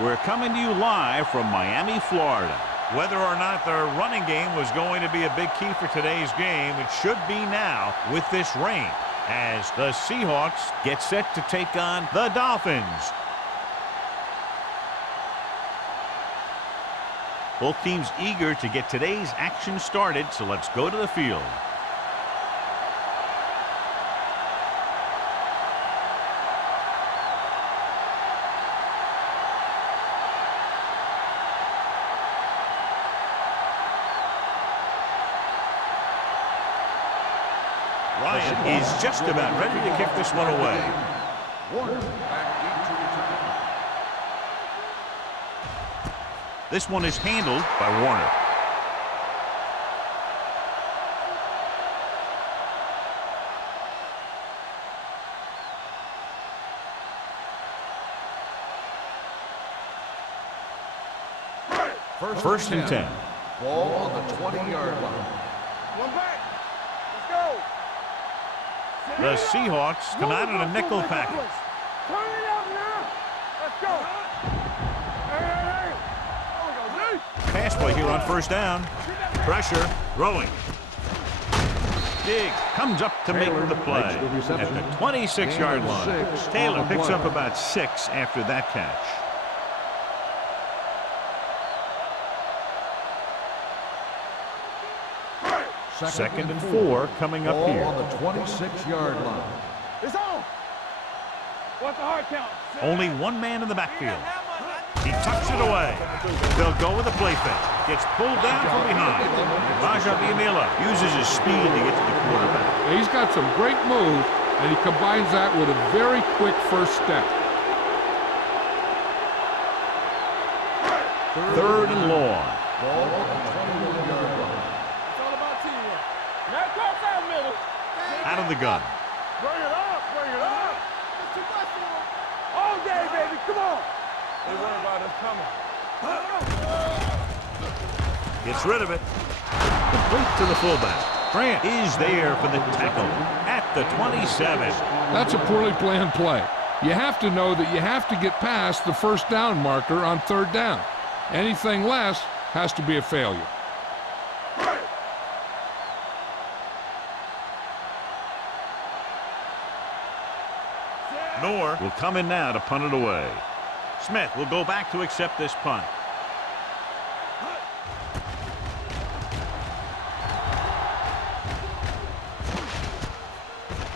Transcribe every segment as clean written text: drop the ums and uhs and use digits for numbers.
We're coming to you live from Miami, Florida. Whether or not the running game was going to be a big key for today's game, it should be now with this rain, as the Seahawks get set to take on the Dolphins. Both teams eager to get today's action started, so let's go to the field. Ryan is just about ready to kick this one away. This one is handled by Warner. First and 10. Ball on the 20-yard line. One back. Let's go. The Seahawks come out in a nickel package. Turn it up now. Let's go. Hey. Pass play here on first down. Pressure, throwing. Diggs comes up to make the play at the 26-yard line. Taylor picks up about 6 after that catch. Second and 4 coming up here. On the 26-yard line. It's on. What's the hard count? Only one man in the backfield. He tucks it away. They'll go with a play fake. Gets pulled down from behind. Biamila uses his speed to get to the quarterback. He's got some great moves, and he combines that with a very quick first step. Third and long. Ball on the 21-yard line. It's all about teamwork. Now cross out middle. Out of the gun. Bring it up. Bring it up. All day, baby. Come on. They worry about us coming. Gets rid of it. Complete to the fullback. Grant is there for the tackle at the 27. That's a poorly planned play. You have to know that you have to get past the first down marker on third down. Anything less has to be a failure. Noor will come in now to punt it away. Smith will go back to accept this punt.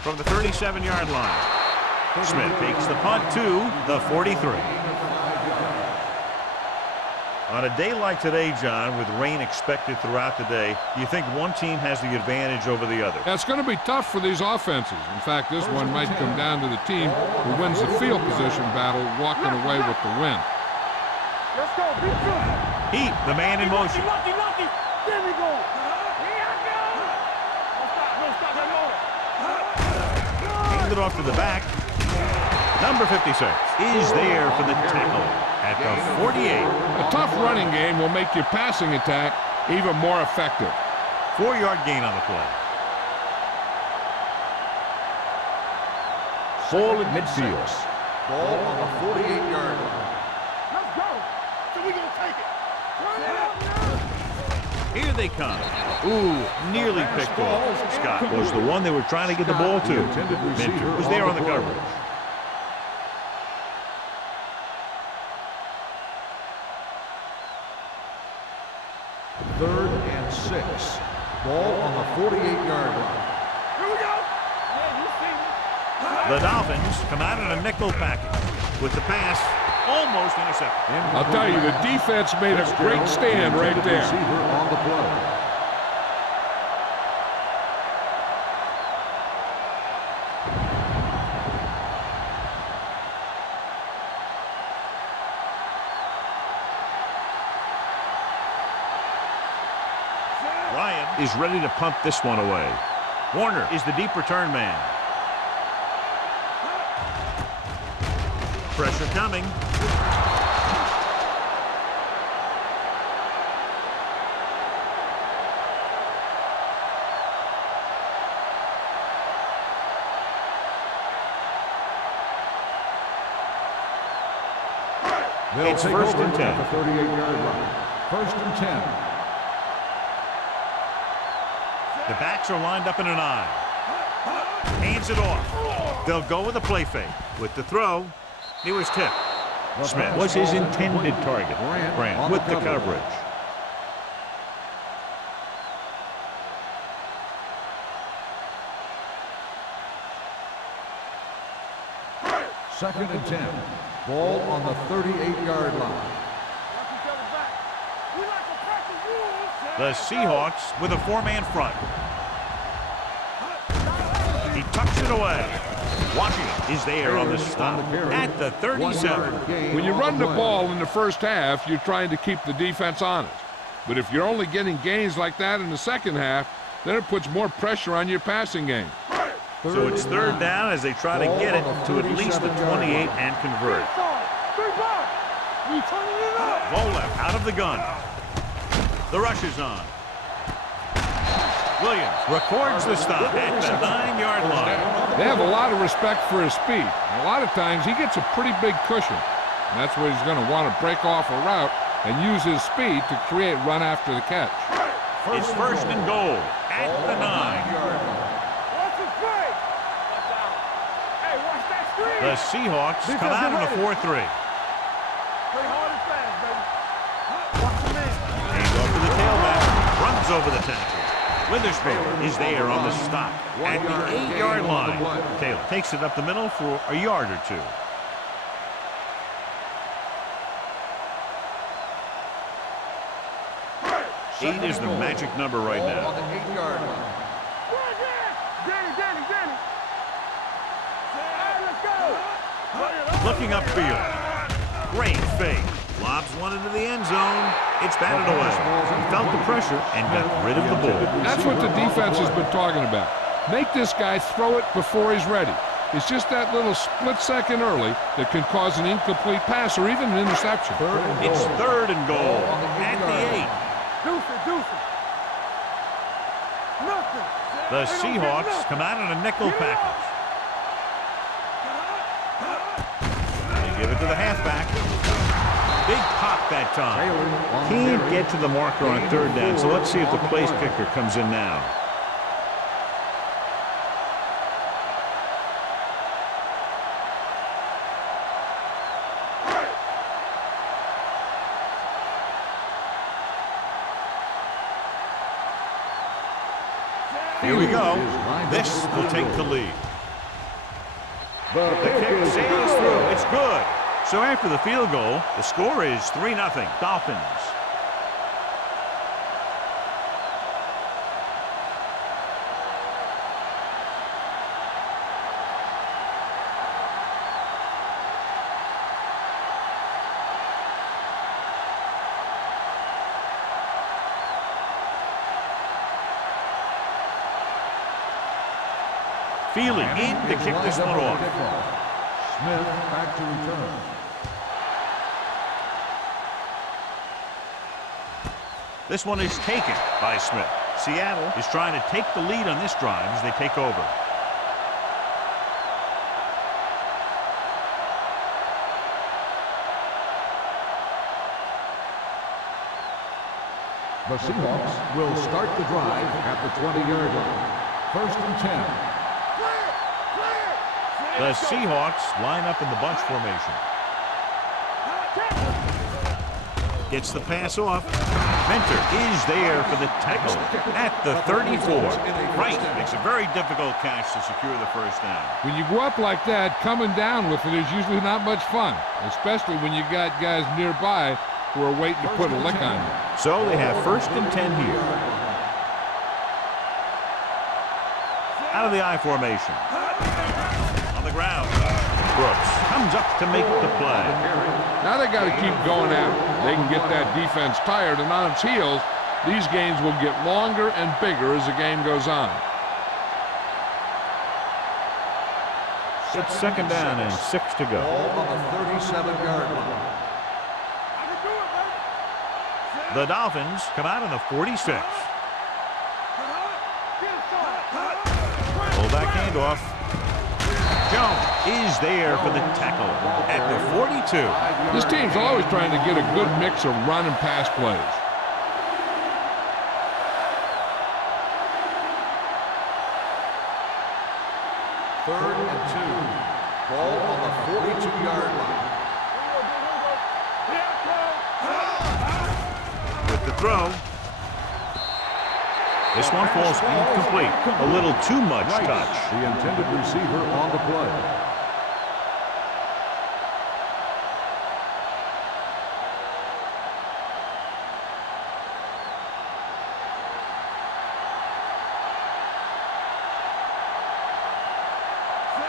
From the 37-yard line, Smith takes the punt to the 43. On a day like today, John, with rain expected throughout the day, do you think one team has the advantage over the other? That's going to be tough for these offenses. In fact, this one might come down to the team who wins the field position battle, walking away with the win. Let's go. Be true. Heat, the man in motion. Lucky. There we go. Don't stop that motor. Hands it off to the back. Number 56 is there for the tackle at the 48. A tough running game will make your passing attack even more effective. 4-yard gain on the play. Ball at midfield. Ball on the 48-yard line. Let's go. So we're going to take it. Turn it up now. Here they come. Ooh, nearly picked off. Scott was the one they were trying to get the ball to. Minter was there on the coverage. Third and 6. Ball on the 48-yard line. Here we go. Yeah, you see me. The Dolphins come out in a nickel package with the pass almost intercepted. I'll tell you, the defense made a great stand right there. Receiver on the play. Ryan is ready to punt this one away. Warner is the deep return man. Pressure coming. It's first and 10. At the 38-yard line. First and 10. The backs are lined up in an I. Hands it off. They'll go with a play fake. With the throw, he was tipped. Smith was his intended target. Grant with the coverage. Second and 10. Ball on the 38-yard line. The Seahawks with a four-man front. He tucks it away. Washington is there on the stop at the 37. When you run the ball in the first half, you're trying to keep the defense honest. But if you're only getting gains like that in the second half, then it puts more pressure on your passing game. So it's third down as they try to get it to at least the 28 and convert. Roll left out of the gun. The rush is on. Williams records the stop at the 9-yard line. They have a lot of respect for his speed. And a lot of times he gets a pretty big cushion. And that's where he's going to want to break off a route and use his speed to create run after the catch. It's first and goal at the 9. The Seahawks come out in a 4-3. Hands off to the tailback. Runs over the tackle. Witherspoon is there on the stop at the 8-yard line. Taylor takes it up the middle for a yard or two. Eight is the magic number right now. On the 8-yard line. Looking upfield. Great fake. Lobs one into the end zone. It's batted away. He felt the pressure and got rid of the ball. That's what the defense has been talking about. Make this guy throw it before he's ready. It's just that little split second early that can cause an incomplete pass or even an interception. It's third and goal at the 8. The Seahawks come out in a nickel package. They give it to the halfback. Big pop that time. Can't get to the marker on third down, so let's see if the place kicker comes in now. Here we go. This will take the lead. The kick sails through. It's good. So after the field goal, the score is 3-0 Dolphins. Feely in to kick this one off. Smith back to return. This one is taken by Smith. Seattle is trying to take the lead on this drive as they take over. The Seahawks will start the drive at the 20-yard line. First and 10. The Seahawks line up in the bunch formation. Gets the pass off. Mentor is there for the tackle at the 34. Right, makes a very difficult catch to secure the first down. When you go up like that, coming down with it is usually not much fun, especially when you got guys nearby who are waiting to put a lick on you. So they have first and 10 here. Out of the I formation. On the ground. Brooks comes up to make the play. Now they got to keep going at it. They can get that defense tired and on its heels. These games will get longer and bigger as the game goes on. It's second down and 6 to go. Ball on the 37-yard line. The Dolphins come out in the 46. Full back handoff. Jones is there for the tackle at the 42. This team's always trying to get a good mix of run and pass plays. Third and 2. Ball on the 42-yard line. With the throw. This one falls incomplete. A little too much touch. The intended receiver on the play.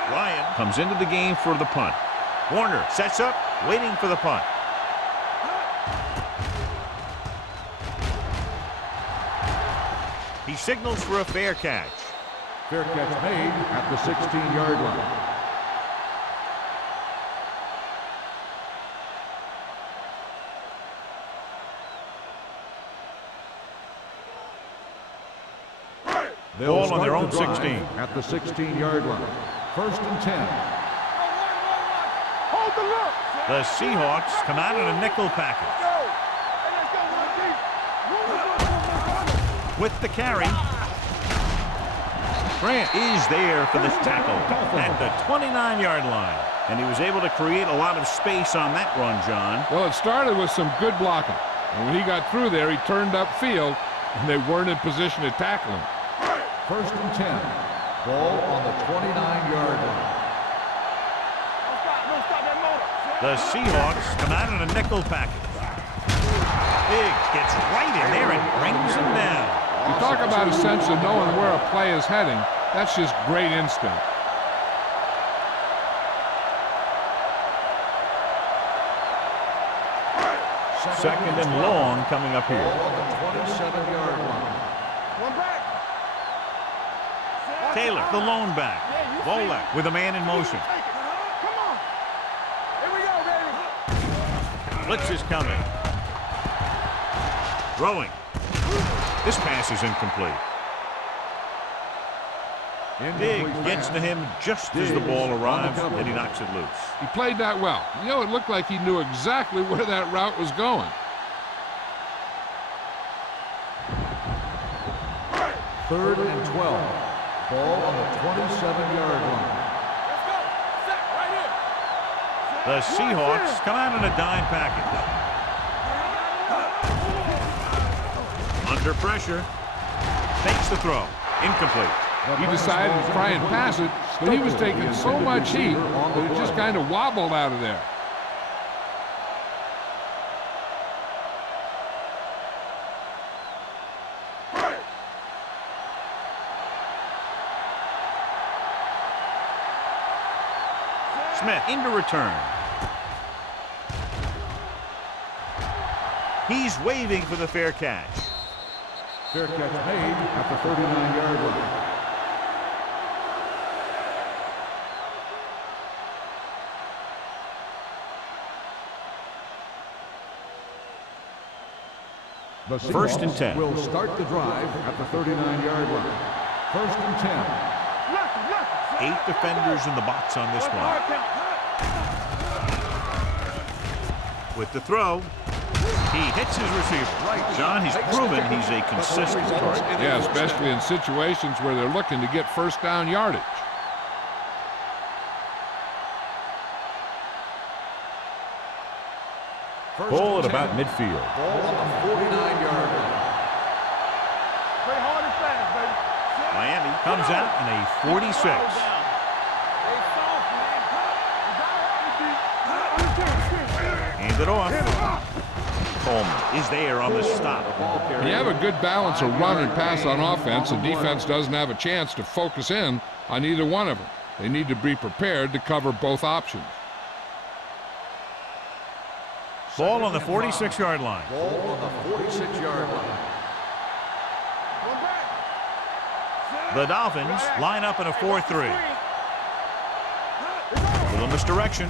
Ryan comes into the game for the punt. Warner sets up, waiting for the punt. He signals for a fair catch. Fair catch made at the 16-yard line. Ball on their own 16. At the 16-yard line. First and 10. Hold the look. The Seahawks come out in a nickel package. With the carry. Grant is there for the tackle at the 29-yard line. And he was able to create a lot of space on that run, John. Well, it started with some good blocking. And when he got through there, he turned upfield, and they weren't in position to tackle him. First and 10. Ball on the 29-yard line. The Seahawks come out in a nickel package. Big gets right in there and brings him down. You talk about a sense of knowing where a play is heading. That's just great instinct. Second and long coming up here. Ball on the 27-yard line. One back. Taylor, the lone back. Volek with a man in motion. Come on. Here we go, baby. Blitz is coming. Throwing. This pass is incomplete. Big gets to him just as the ball arrives, and he knocks it loose. He played that well. You know, it looked like he knew exactly where that route was going. Third and 12. Ball on the 27-yard line. Let's go. Set right here. The Seahawks come out in a dime package. Under pressure. Takes the throw. Incomplete. He decided to try and pass it, but he was taking so much heat that it just kind of wobbled out of there. Smith into return. He's waving for the fair catch. Fair catch made at the 39-yard line. The First and 10. Will start the drive at the 39-yard line. First and 10. 8 defenders in the box on this one. With the throw, he hits his receiver. John, he's proven he's a consistent target. Yeah, especially in situations where they're looking to get first down yardage. Ball at about midfield. Ball on the 49-yard line. Play hard and fast, baby. Miami comes out in a 46. Stay soft, man. Hand it off. Coleman is there on the stop. When you have a good balance of run and pass on offense, the defense doesn't have a chance to focus in on either one of them. They need to be prepared to cover both options. Ball on the 46-yard line. Ball on the 46-yard line. The Dolphins line up in a 4-3. Little misdirection.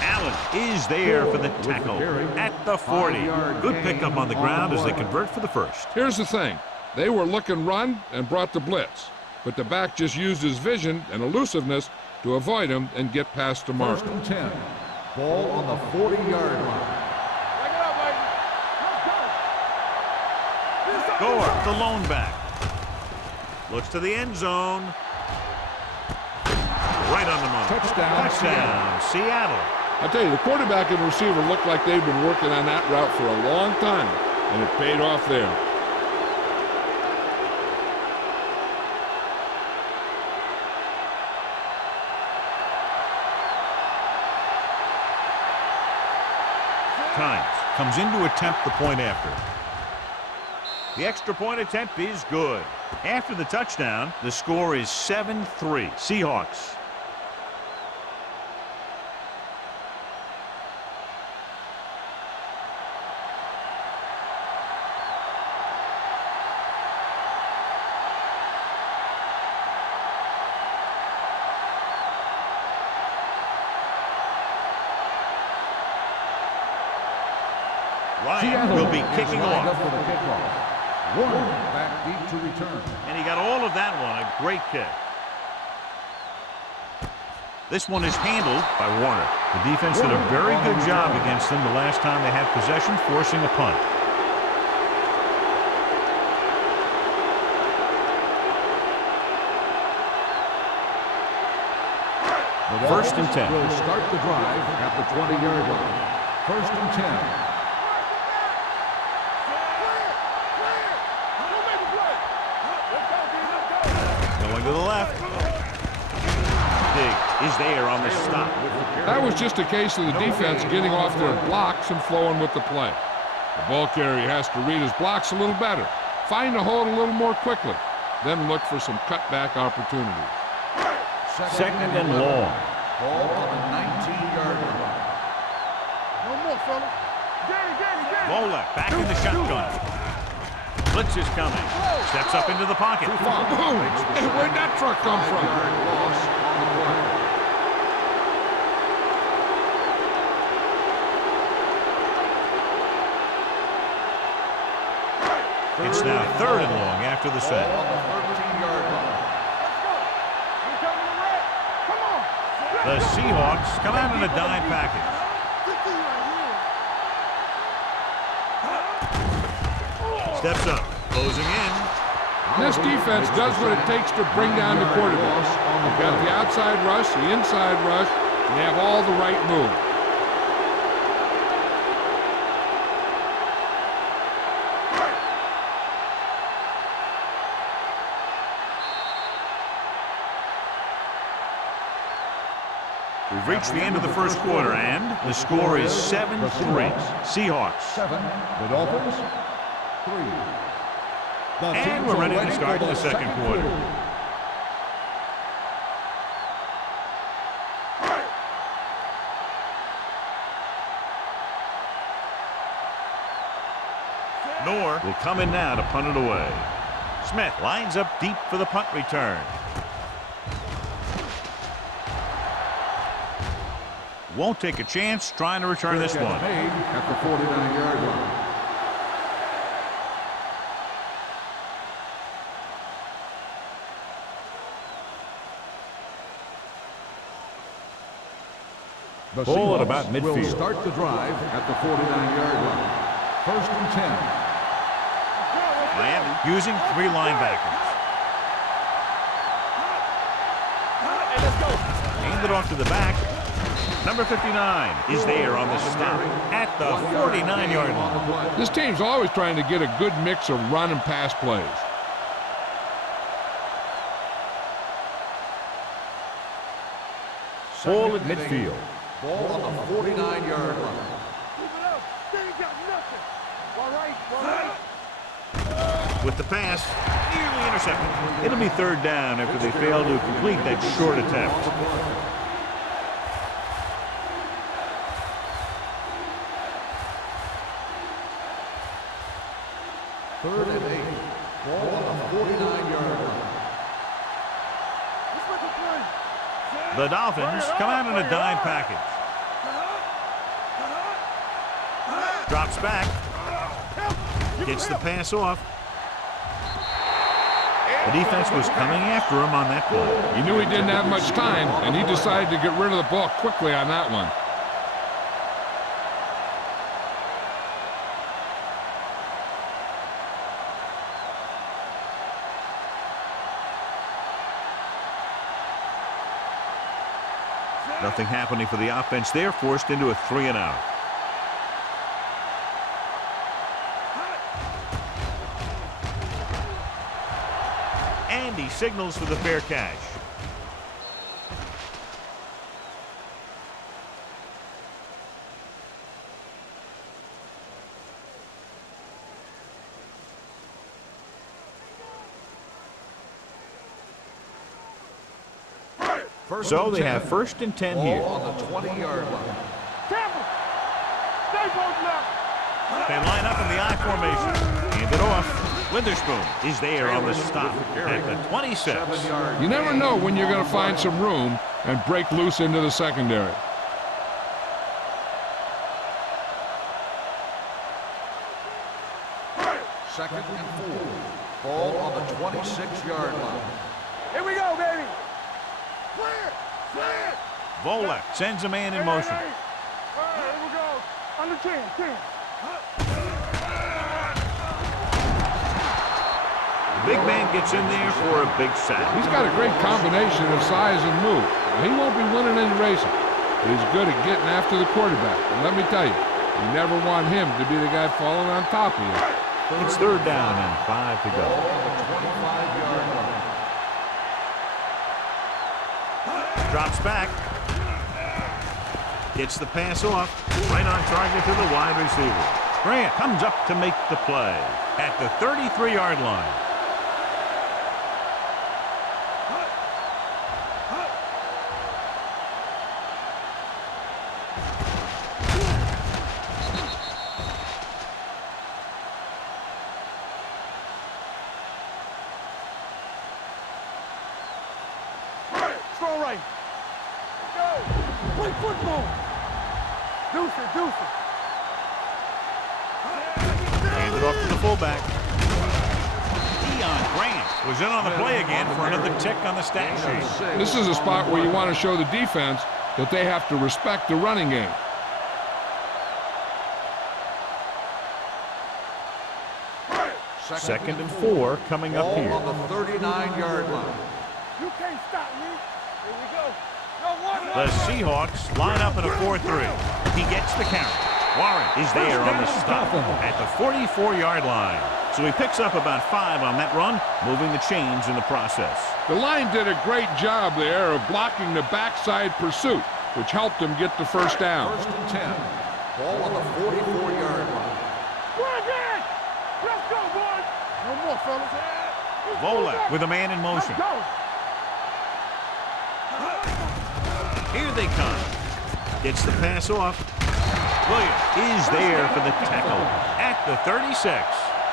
Allen is there for the tackle at the 40. Good pickup on the ground as they convert for the first. Here's the thing. They were looking run and brought the blitz. but the back just used his vision and elusiveness to avoid him and get past DeMarco. First and 10. Ball on the 40-yard line. Back it up, lady. Let's go. Gore, the lone back. Looks to the end zone. Right on the money. Touchdown. Seattle. I'll tell you, the quarterback and receiver look like they've been working on that route for a long time, and it paid off there. Times comes in to attempt the point after. The extra point attempt is good. After the touchdown, the score is 7-3 Seahawks. Ryan will be kicking off. For the kickoff. Warner back deep to return. And he got all of that one. A great kick. This one is handled by Warner. The defense did a very good job against them the last time they had possession, forcing a punt. First and 10. Will start the drive at the 20-yard line. First and 10. To the left. Dig is there on the stop. That was just a case of the defense getting off their blocks and flowing with the play. The ball carrier has to read his blocks a little better, find a hold a little more quickly, then look for some cutback opportunities. Second and long. Ball on the 19-yard line. No more, fella. Get it. Mola back in the shotgun. Blitz is coming. Steps up into the pocket. Boom! Hey, where'd that truck come from? Loss on the play. It's now third and long after the set. Ball on the 13-yard line. The Seahawks come out in a dime package. Steps up, closing in. This defense does what it takes to bring down the quarterback. They've got the outside rush, the inside rush, and they have all the right moves. We've reached the end of the first quarter, and the score is 7-3 Seahawks. 7. The Dolphins. 3. And we're ready to start the second quarter. Noor will come in now to punt it away. Smith lines up deep for the punt return. Won't take a chance trying to return this one. Made at the 49-yard line. The Ball at Seahawks about midfield. will start the drive at the 49-yard line. First and 10. Miami using 3 linebackers. Hand it off to the back. Number 59 is there on the stop at the 49-yard line. This team's always trying to get a good mix of run and pass plays. Ball at midfield. Ball on the 49-yard line. Keep it up. They ain't got nothing. All right. With the pass, nearly intercepted. It'll be third down after they fail to complete that short attempt. Third and 8. Ball on the 49-yard line. The Dolphins come out in a dime package. Drops back. Gets the pass off. The defense was coming after him on that play. He knew he didn't have much time, and he decided to get rid of the ball quickly on that one. Nothing happening for the offense there, forced into a 3-and-out. And he signals for the fair catch. So they have 1st and 10 here. On the 20-yard line. They line up in the I formation. Hand it off. Witherspoon is there on the stop at the 26. You never know when you're going to find some room and break loose into the secondary. Second and 4. Ball on the 26-yard line. Here we go, baby. Clear. Clear. Volek sends a man in motion. All right, here we go. Under 10. The big man gets in there for a big sack. He's got a great combination of size and move. He won't be winning any races, but he's good at getting after the quarterback. And let me tell you, you never want him to be the guy falling on top of you. It's 3rd down and 5 to go. Drops back. Gets the pass off. Right on target to the wide receiver. Grant comes up to make the play at the 33-yard line. Throw right. Go. Play football. Deuce it. Hand it off to the fullback. Grant was in on the play again for another tick on the stat sheet. This is a spot where you want to show the defense that they have to respect the running game. Second and 4 coming up here. On the 39-yard line. You can't stop me. Here we go. The Seahawks line up in a 4-3. He gets the count. Warren is there on the stop at the 44-yard line. So he picks up about 5 on that run, moving the chains in the process. The line did a great job there of blocking the backside pursuit, which helped him get the first down. 1st and 10. Ball on the 44-yard line. Let's go, boys. No more, fellas. Volek with a man in motion. Here they come. Gets the pass off. Williams is there for the tackle at the 36.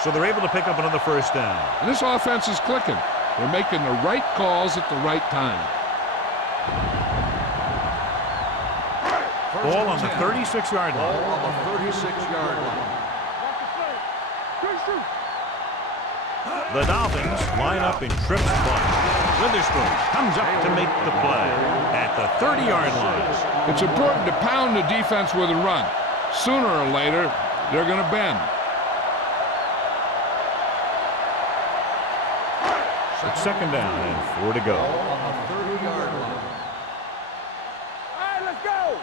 So they're able to pick up another first down. And this offense is clicking. They're making the right calls at the right time. Ball on the 36-yard line. Ball on the 36-yard line. The Dolphins line up in trips bunch. Witherspoon comes up to make the play at the 30-yard line. It's important to pound the defense with a run. Sooner or later, they're going to bend. It's 2nd down and 4 to go. On the 30-yard line. All right, let's go.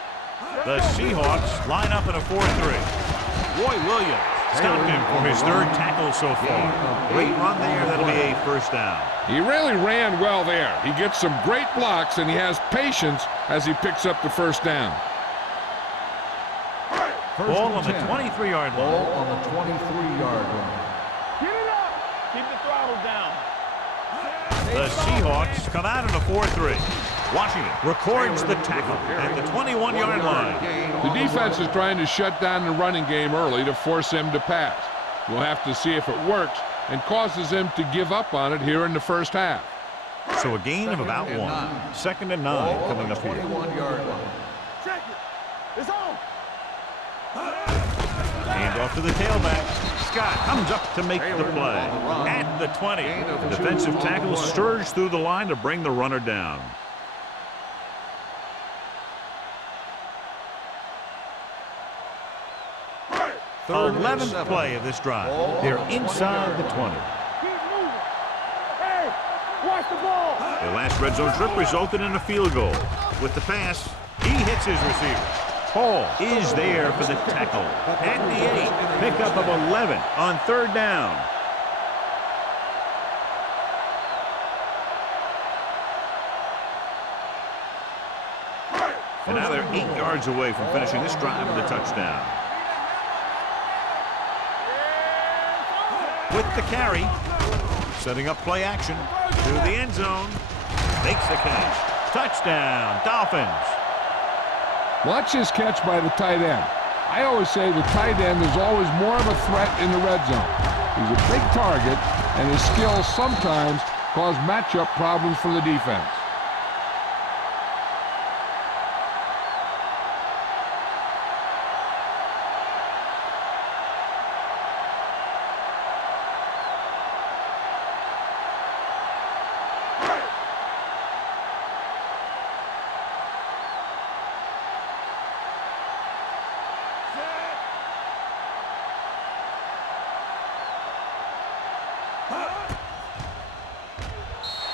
The Seahawks line up in a 4-3. Roy Williams stopped him for his 3rd tackle so far. Great run there. That'll be a first down. He really ran well there. He gets some great blocks, and he has patience as he picks up the first down. Ball on the 23-yard line. Ball on the 23-yard line. Get it up. Keep the throttle down. The Seahawks come out in a 4-3. Washington records the tackle at the 21-yard line. The defense is trying to shut down the running game early to force him to pass. We'll have to see if it works and causes him to give up on it here in the first half. So a gain of about 1. 2nd and 9 coming up here. 21-yard line. Check it. It's on. Hand off to the tailback. Scott comes up to make the play. At the 20. The defensive tackle surged through the line to bring the runner down. The 11th play of this drive. They're inside the 20. Hey, watch the ball. Their last red zone trip resulted in a field goal. With the pass, he hits his receiver. Hall is there for the tackle. At the 8, pickup of 11 on 3rd down. And now they're 8 yards away from finishing this drive with a touchdown. With the carry, setting up play action to the end zone. Makes the catch. Touchdown, Dolphins. Watch his catch by the tight end. I always say the tight end is always more of a threat in the red zone. He's a big target, and his skills sometimes cause matchup problems for the defense.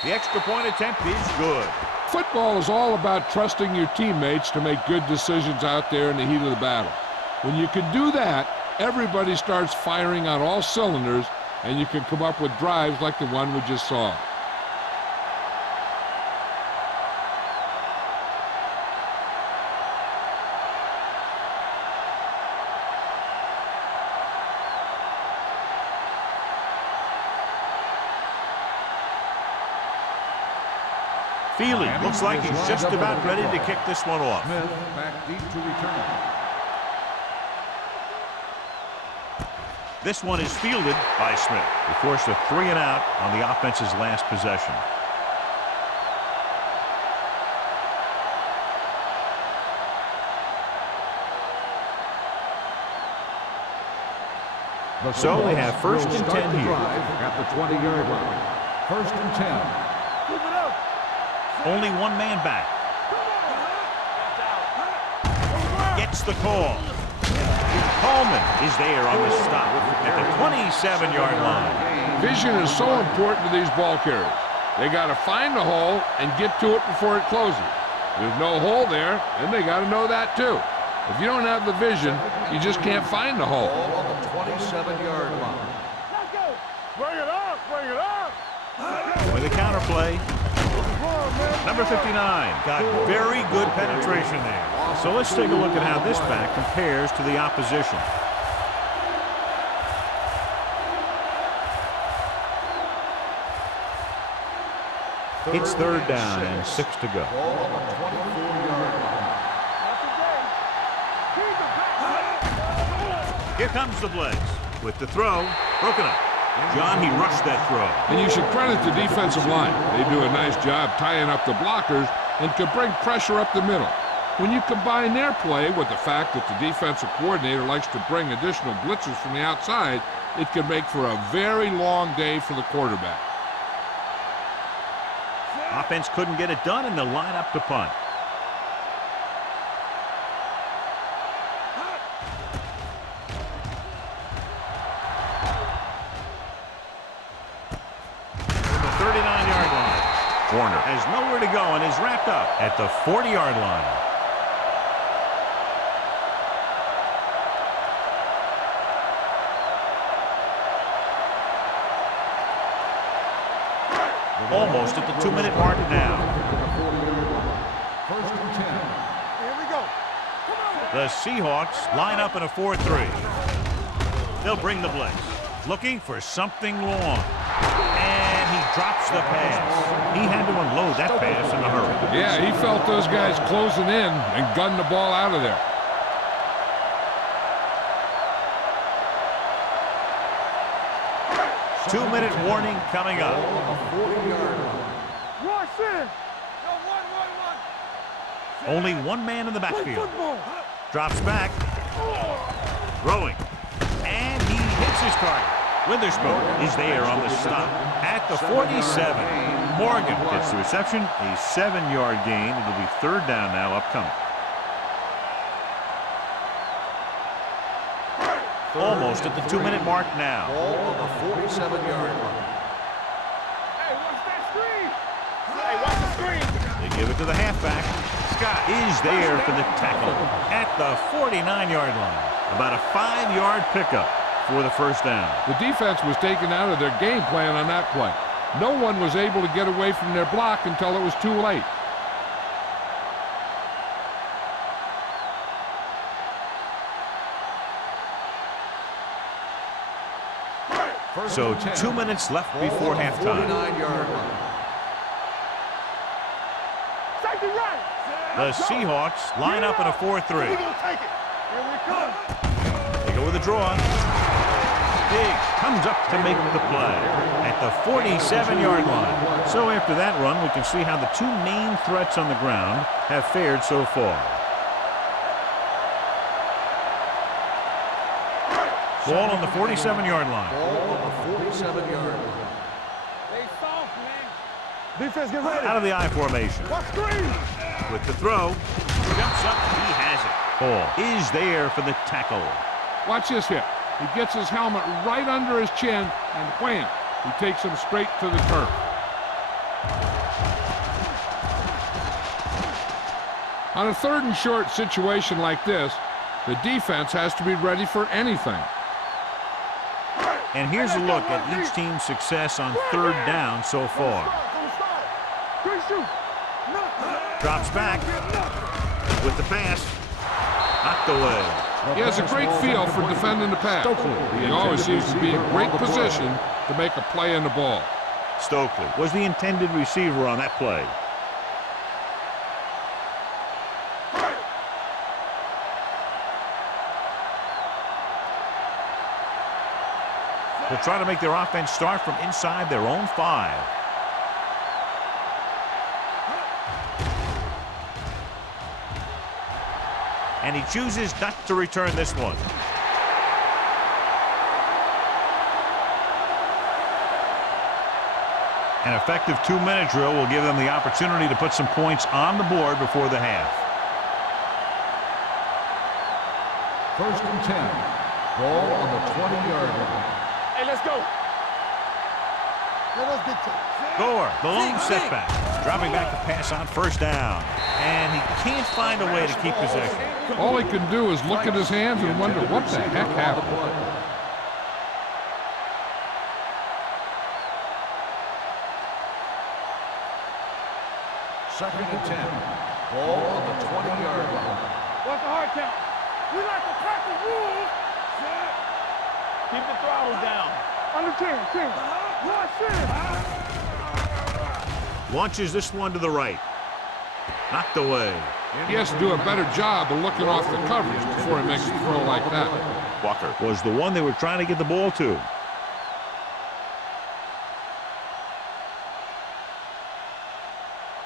The extra point attempt is good. Football is all about trusting your teammates to make good decisions out there in the heat of the battle. When you can do that, everybody starts firing on all cylinders, and you can come up with drives like the one we just saw. Feely looks like he's just about ready to kick this one off. Smith back deep to return. This one is fielded by Smith. They forced a 3-and-out on the offense's last possession. So they have 1st and 10 here. At the 20-yard line. 1st and 10. Keep it up. Only one man back. Gets the call. Coleman is there on the stop at the 27-yard line. Vision is so important to these ball carriers. They got to find the hole and get to it before it closes. There's no hole there, and they got to know that too. If you don't have the vision, you just can't find the hole. On the 27-yard line. Let's go. Bring it up. Bring it up. With a counter play. Number 59 got very good penetration there. So let's take a look at how this back compares to the opposition. It's 3rd down and 6 to go. Here comes the blitz. With the throw, broken up. John, he rushed that throw. And you should credit the defensive line. They do a nice job tying up the blockers and can bring pressure up the middle. When you combine their play with the fact that the defensive coordinator likes to bring additional blitzes from the outside, it can make for a very long day for the quarterback. Offense couldn't get it done, and they'll line up to punt. Warner has nowhere to go and is wrapped up at the 40-yard line. Almost at the 2-minute mark now. 1st and 10. Here we go. Come on. The Seahawks line up in a 4-3. They'll bring the blitz. Looking for something long. And he drops the pass. He had to unload that pass in a hurry. Yeah, he felt those guys closing in and gunned the ball out of there. Two-minute warning coming up. Rush in. Only one man in the backfield. Drops back. Throwing. And he hits Hits his target. Witherspoon is there on the stop at the 47. Morgan gets the reception, a 7-yard gain. It'll be third down now upcoming. Almost at the 2-minute mark now. Ball on the 47-yard line. Hey, watch that screen. Hey, watch the screen. They give it to the halfback. Scott is there for the tackle at the 49-yard line. About a 5-yard pickup for the first down. The defense was taken out of their game plan on that play. No one was able to get away from their block until it was too late. So 2 minutes left before halftime. 49-yard line. Safety right. The Seahawks line up in a 4-3. We're going to take it. Here we come. They go with a draw. Diggs comes up to make the play at the 47-yard line. So after that run, we can see how the two main threats on the ground have fared so far. Ball on the 47-yard line. Ball on the 47-yard line. They soft, man. Defense, get ready. Out of the I formation. Watch screen. With the throw. Jumps up. He has it. Ball is there for the tackle. Watch this hit. He gets his helmet right under his chin, and wham, he takes him straight to the turf. On a 3rd and short situation like this, the defense has to be ready for anything. And here's a look at each team's success on 3rd down so far. Drops back with the pass. Knocked away. He has a great feel for defending the pass. He always seems to be in great position to make a play in the ball. Stokely was the intended receiver on that play. They'll try to make their offense start from inside their own 5. And he chooses not to return this one. An effective 2-minute drill will give them the opportunity to put some points on the board before the half. 1st and 10. Ball on the 20-yard line. Hey, let's go. Let us get to it. Gore, the lone setback. Dropping back to pass on 1st down. And he can't find a way to keep possession. All he can do is look at his hands and wonder what the heck happened. 2nd and 10. Ball on the 20-yard line. What's the hard count? We like to crack the rules. Keep the throttle down. Under 10. Launches this one to the right. Knocked away. He has to do a better job of looking off the coverage before he makes a throw like that. Walker was the one they were trying to get the ball to.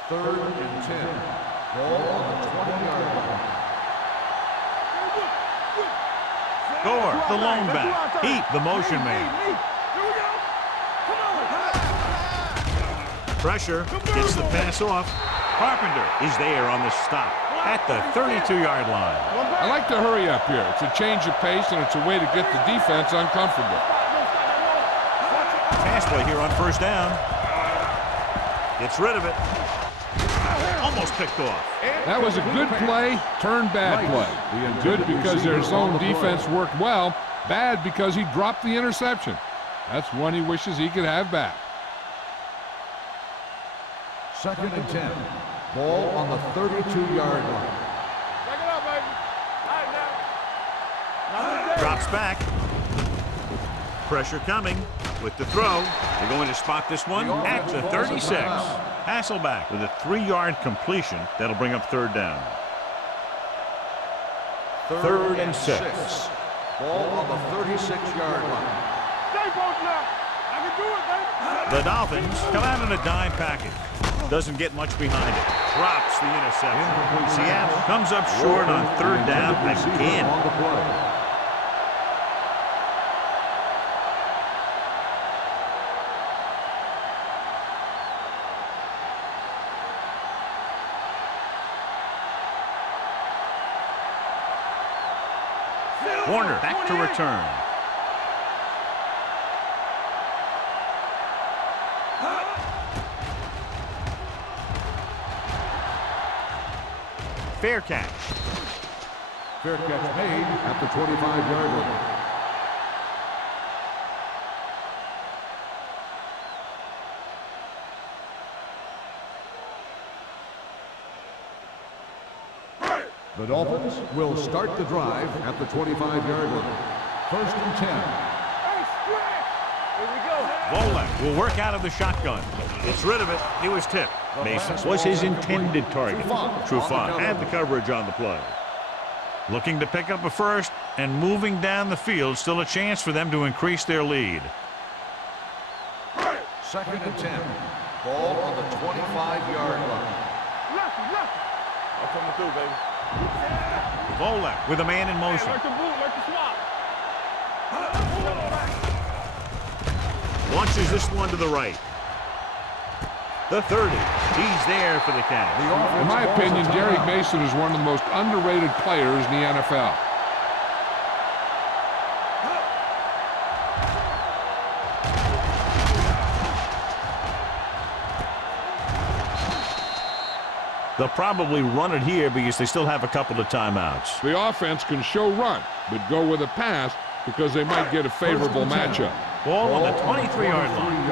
Third and 10. Ball on the 20-yard line. Gore, the lone back. Heat, the motion man. Pressure, gets the pass off. Carpenter is there on the stop at the 32-yard line. I like to hurry up here. It's a change of pace, and it's a way to get the defense uncomfortable. Pass play here on 1st down. Gets rid of it. Almost picked off. That was a good play, turned bad play. Good because their zone defense worked well, bad because he dropped the interception. That's one he wishes he could have back. 2nd and 10. Ball on the 32-yard line. Back it up, baby. All right, now. Drops back. Pressure coming with the throw. They're going to spot this one at the 36. Hasselback with a 3-yard completion. That'll bring up 3rd down. 3rd and 6. Ball on the 36-yard line. Stay both now. I can do it, baby. The Dolphins come out in a dime package. Doesn't get much behind it. Drops the interception. Seattle comes up short on 3rd down again. Corner back to return. Fair catch. Fair catch made at the 25-yard line. The Dolphins will start the drive at the 25-yard line. 1st and 10. Hey, stretch! Here we go. Volek will work out of the shotgun. Gets rid of it. He was tipped. Mason was his intended target. Trufant had the coverage on the play. Looking to pick up a first and moving down the field. Still a chance for them to increase their lead. 2nd and 10. Ball on the 25-yard line. Lucky. I'm coming through, baby. Volek with a man in motion. Like the boot, like the swap. Launches this one to the right. The 30. He's there for the catch. In my opinion, Derek Mason is one of the most underrated players in the NFL. They'll probably run it here because they still have a couple of timeouts. The offense can show run, but go with a pass because they might get a favorable matchup. Ball on the 23-yard line.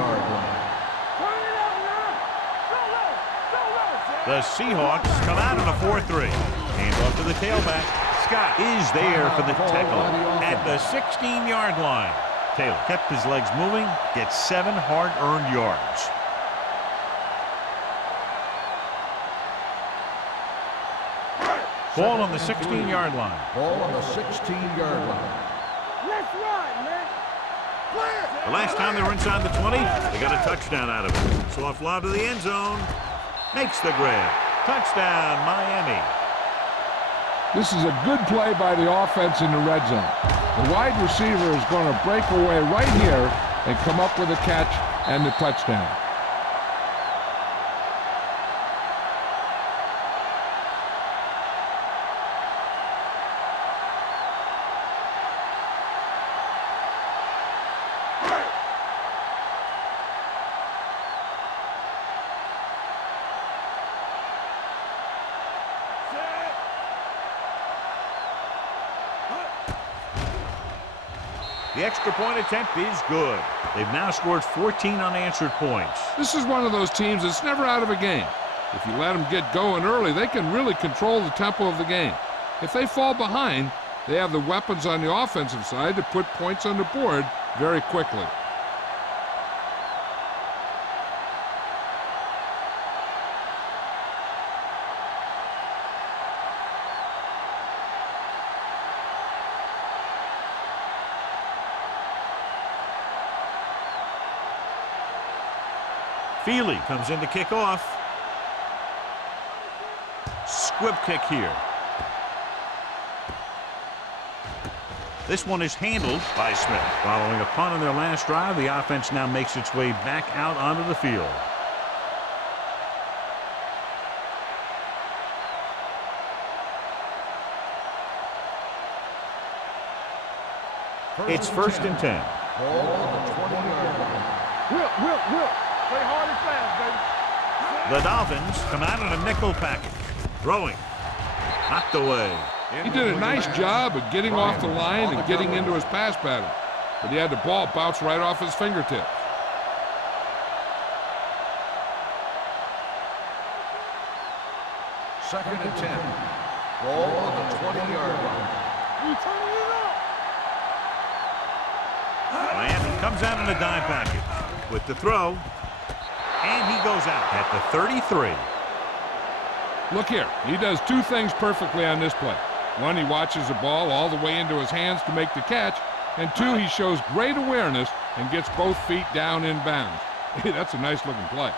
The Seahawks come out in a 4-3. Hands off to the tailback. Scott is there for the tackle at the 16-yard line. Taylor kept his legs moving, gets 7 hard-earned yards. Ball on the 16-yard line. Ball on the 16-yard line. Let's run, man. Clear. The last time they were inside the 20, they got a touchdown out of it. Soft lob to the end zone. Makes the grab. Touchdown, Miami. This is a good play by the offense in the red zone. The wide receiver is going to break away right here and come up with a catch and the touchdown. The extra point attempt is good. They've now scored 14 unanswered points. This is one of those teams that's never out of a game. If you let them get going early, they can really control the tempo of the game. If they fall behind, they have the weapons on the offensive side to put points on the board very quickly. Feely comes in to kick off. Squib kick here. This one is handled by Smith. Following a punt on their last drive, the offense now makes its way back out onto the field. It's 1st and 10. Ball on the 20-yard line. Will. Play hard and fast, baby. The Dolphins come out in a nickel package. Throwing. Knocked away. He did a nice job of getting off the line and getting into his pass pattern, but he had the ball bounce right off his fingertips. Second and 10. Ball on the 20-yard line. You turning it up. Miami comes out in a dime package with the throw, and he goes out at the 33. Look here, he does two things perfectly on this play. One, he watches the ball all the way into his hands to make the catch, and two, he shows great awareness and gets both feet down in bounds. Hey, that's a nice looking play.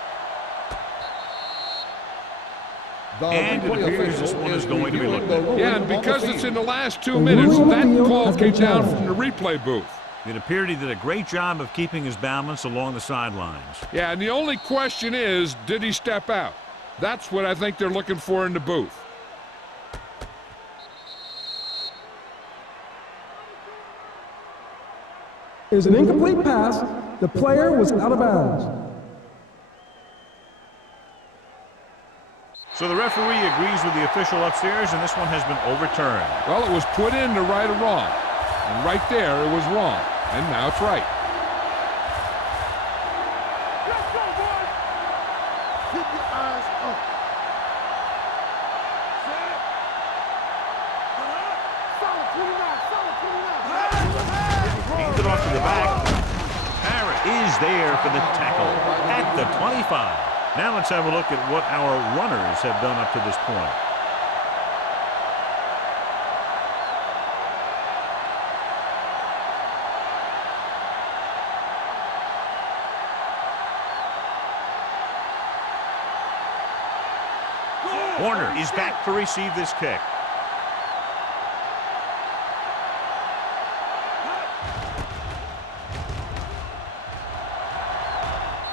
And it appears this one is going to be looked at. Yeah, and because it's in the last 2 minutes, that call came down from the replay booth. It appeared he did a great job of keeping his balance along the sidelines. Yeah, and the only question is, did he step out? That's what I think they're looking for in the booth. is an incomplete pass. The player was out of bounds. So the referee agrees with the official upstairs, and this one has been overturned. Well, it was put in to right a wrong. And right there, it was wrong. And now it's right. Let's go, boys! Keep your eyes up. Set. Solid 29, solid 29. Hands it off to the back. Barrett is there for the tackle at the 25. Now let's have a look at what our runners have done up to this point. Warner is back to receive this kick.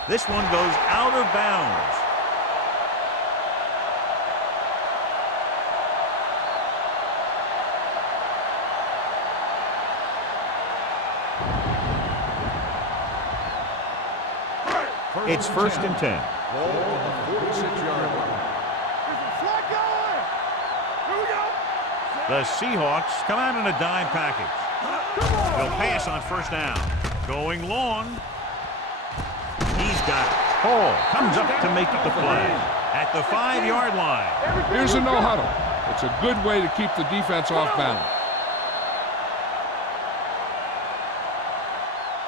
This one goes out of bounds. It's first and 10. Ball on the 46-yard line. Flag going! Here we go! The Seahawks come out in a dime package. They'll pass on first down. Going long. He's got it. Hall comes up to make the play at the 5-yard line. Here's a no-huddle. It's a good way to keep the defense off balance.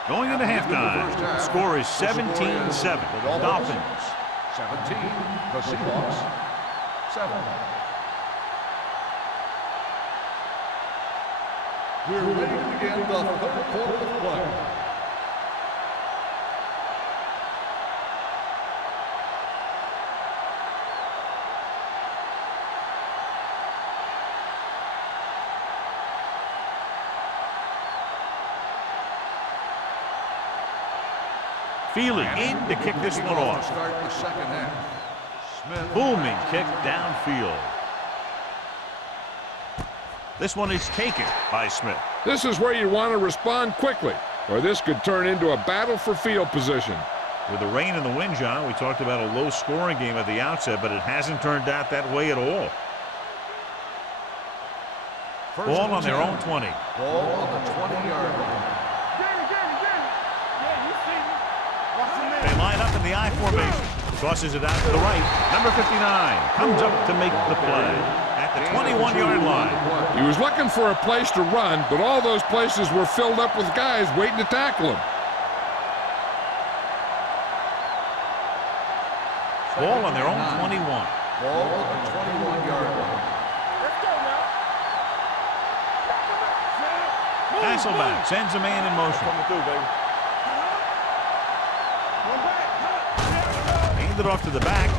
Going into halftime, the score is 17-7. Dolphins. 17, the Seahawks, 7. We're ready to begin the third quarter of play. Feely in to kick this one off. Start the second half. Smith. Booming kick downfield. This one is taken by Smith. This is where you want to respond quickly, or this could turn into a battle for field position. With the rain and the wind, John, we talked about a low-scoring game at the outset, but it hasn't turned out that way at all. Ball on their own 20. Ball on the 20-yard line. They line up in the I formation. Tosses it out to the right. Number 59 comes up to make the play at the 21-yard line. He was looking for a place to run, but all those places were filled up with guys waiting to tackle him. Ball on their own 21. Ball on the 21-yard line. Hasselback sends a man in motion. Handed off to the back.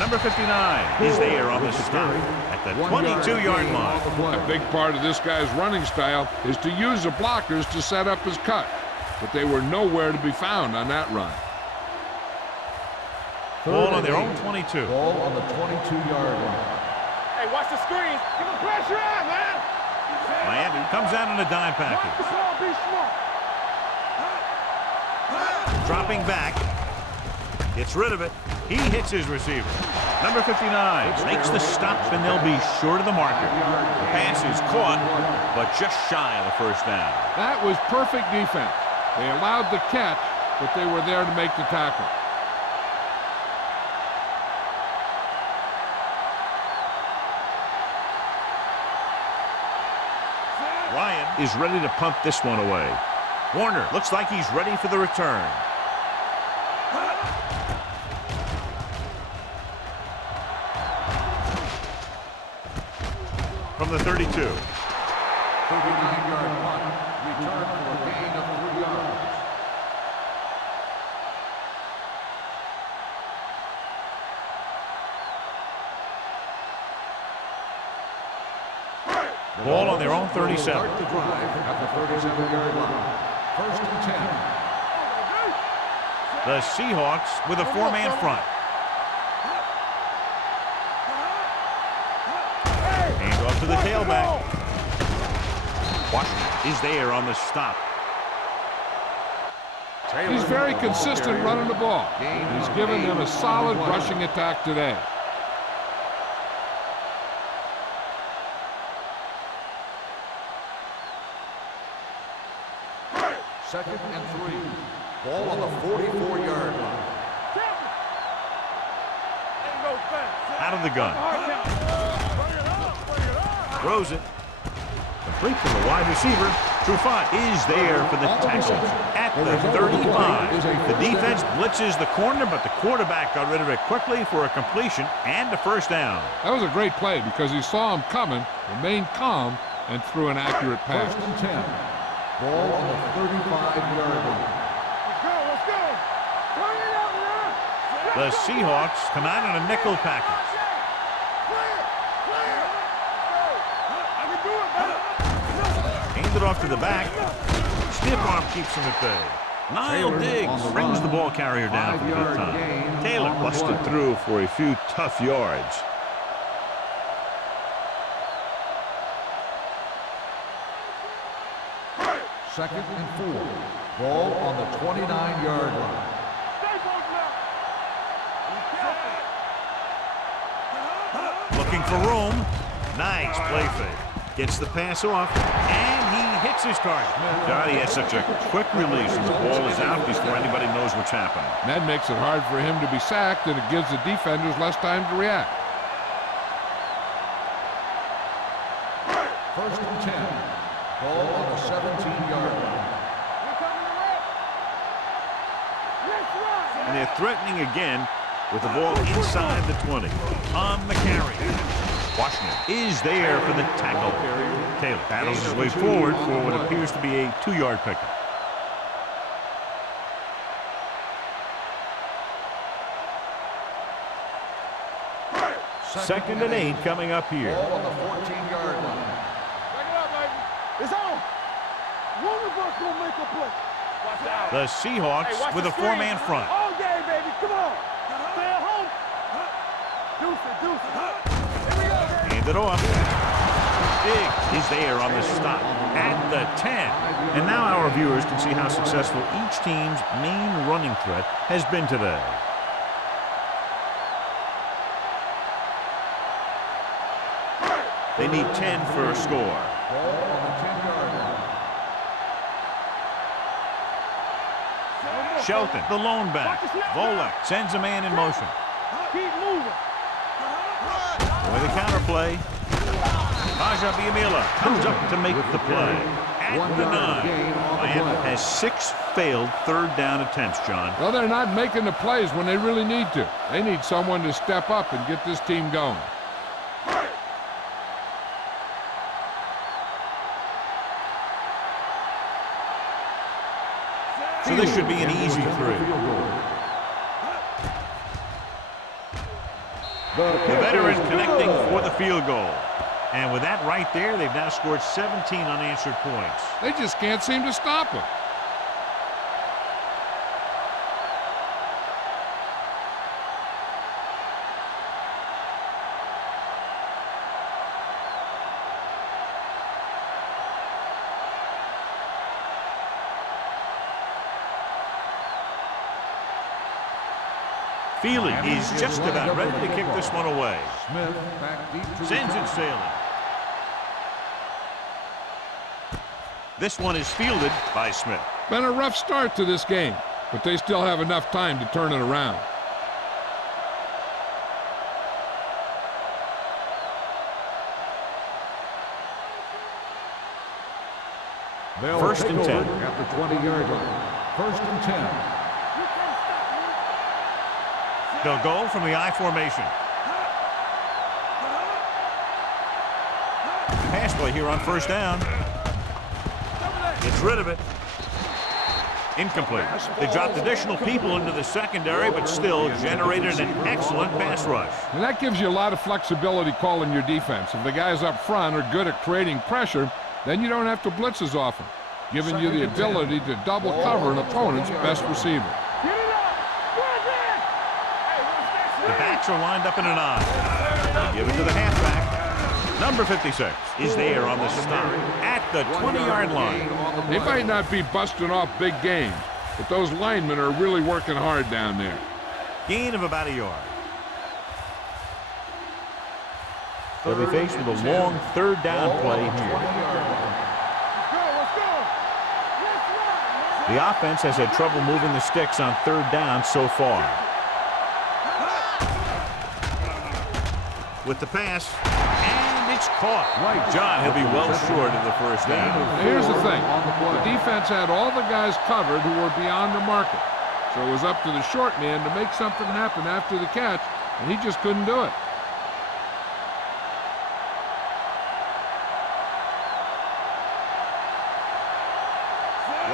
Number 59 is there on the stop at the 22-yard line. A big part of this guy's running style is to use the blockers to set up his cut, but they were nowhere to be found on that run. Ball on their own 22. Ball on the 22-yard line. Hey, watch the screens. Give him pressure out, man. Miami comes out in a dime package. Be smart. Dropping back. Gets rid of it. He hits his receiver. Number 59 makes the stop, and they'll be short of the marker. The pass is caught, but just shy of the first down. That was perfect defense. They allowed the catch, but they were there to make the tackle. Ryan is ready to punt this one away. Warner looks like he's ready for the return. From the 32. 39-yard punt. Return for a gain of 3 yards. Ball on their own 37. Start the drive at the 37-yard line. First and 10. The Seahawks with a 4-man front. Hand off to the tailback. Washington is there on the stop. He's very consistent running the ball. He's given them a solid rushing attack today. Second and 3. Ball on the 44-yard line. Out of the gun. Throws it. Complete to the wide receiver. Trufant is there for the tackle at the 35. The defense blitzes the corner, but the quarterback got rid of it quickly for a completion and a first down. That was a great play because he saw him coming, remained calm, and threw an accurate pass. First and 10. Ball on the 35-yard line. Let's go. Turn it out now. The Seahawks come out in a nickel package. Hand it off to the back. Stiff arm keeps him at bay. Niall Diggs brings the ball carrier down for the fifth time. Taylor busted through for a few tough yards. Second and 4. Ball on the 29-yard line. Looking for room. Nice play fake. Gets the pass off, and he hits his target. Johnny has such a quick release, and the ball is out before anybody knows what's happening. That makes it hard for him to be sacked, and it gives the defenders less time to react. First and 10. Ball on the 17-yard line. And they're threatening again with the ball inside the 20. On the carry. Washington is there for the tackle. Taylor battles his way forward for what appears to be a 2-yard pickup. Second and 8 coming up here. Ball on the 14-yard line. Back it up, baby. It's on. One of us gonna make a play. Watch out. The Seahawks with a 4-man front. All game, baby. Come on. Stay at home. Deuce it. Here we go, baby. Hand it off. Diggs is there on the stop at the 10. And now our viewers can see how successful each team's main running threat has been today. They need 10 for a score. Ball on the 10-yard line. Shelton, the lone back. Volek sends a man in motion. Keep moving. With a counterplay. Raja Biamila comes up to make the play. At the 9. Miami has 6 failed third down attempts, John. Well, they're not making the plays when they really need to. They need someone to step up and get this team going. So this should be an easy 3. The veteran connecting for the field goal. And with that right there, they've now scored 17 unanswered points. They just can't seem to stop him. Feely is just about ready to kick this one away. Smith back deep to Sends it sailing. This one is fielded by Smith. Been a rough start to this game, but they still have enough time to turn it around. First and 10. At the 20-yard line. First and 10. They'll go from the I formation. Pass play here on first down. Gets rid of it. Incomplete. They dropped additional people into the secondary, but still generated an excellent pass rush. And that gives you a lot of flexibility calling your defense. If the guys up front are good at creating pressure, then you don't have to blitz as often, giving you the ability to double cover an opponent's best receiver. The backs are lined up in an I. Give it to the halfback. Number 56 is there on the stop at the 20-yard line. They might not be busting off big games, But those linemen are really working hard down there. Gain of about a yard. They'll be faced with a long third down play here. The offense has had trouble moving the sticks on third down so far. With the pass, and it's caught. John, he'll be well short of the first down. Now, here's the thing. The defense had all the guys covered who were beyond the marker. So it was up to the short man to make something happen after the catch, and he just couldn't do it.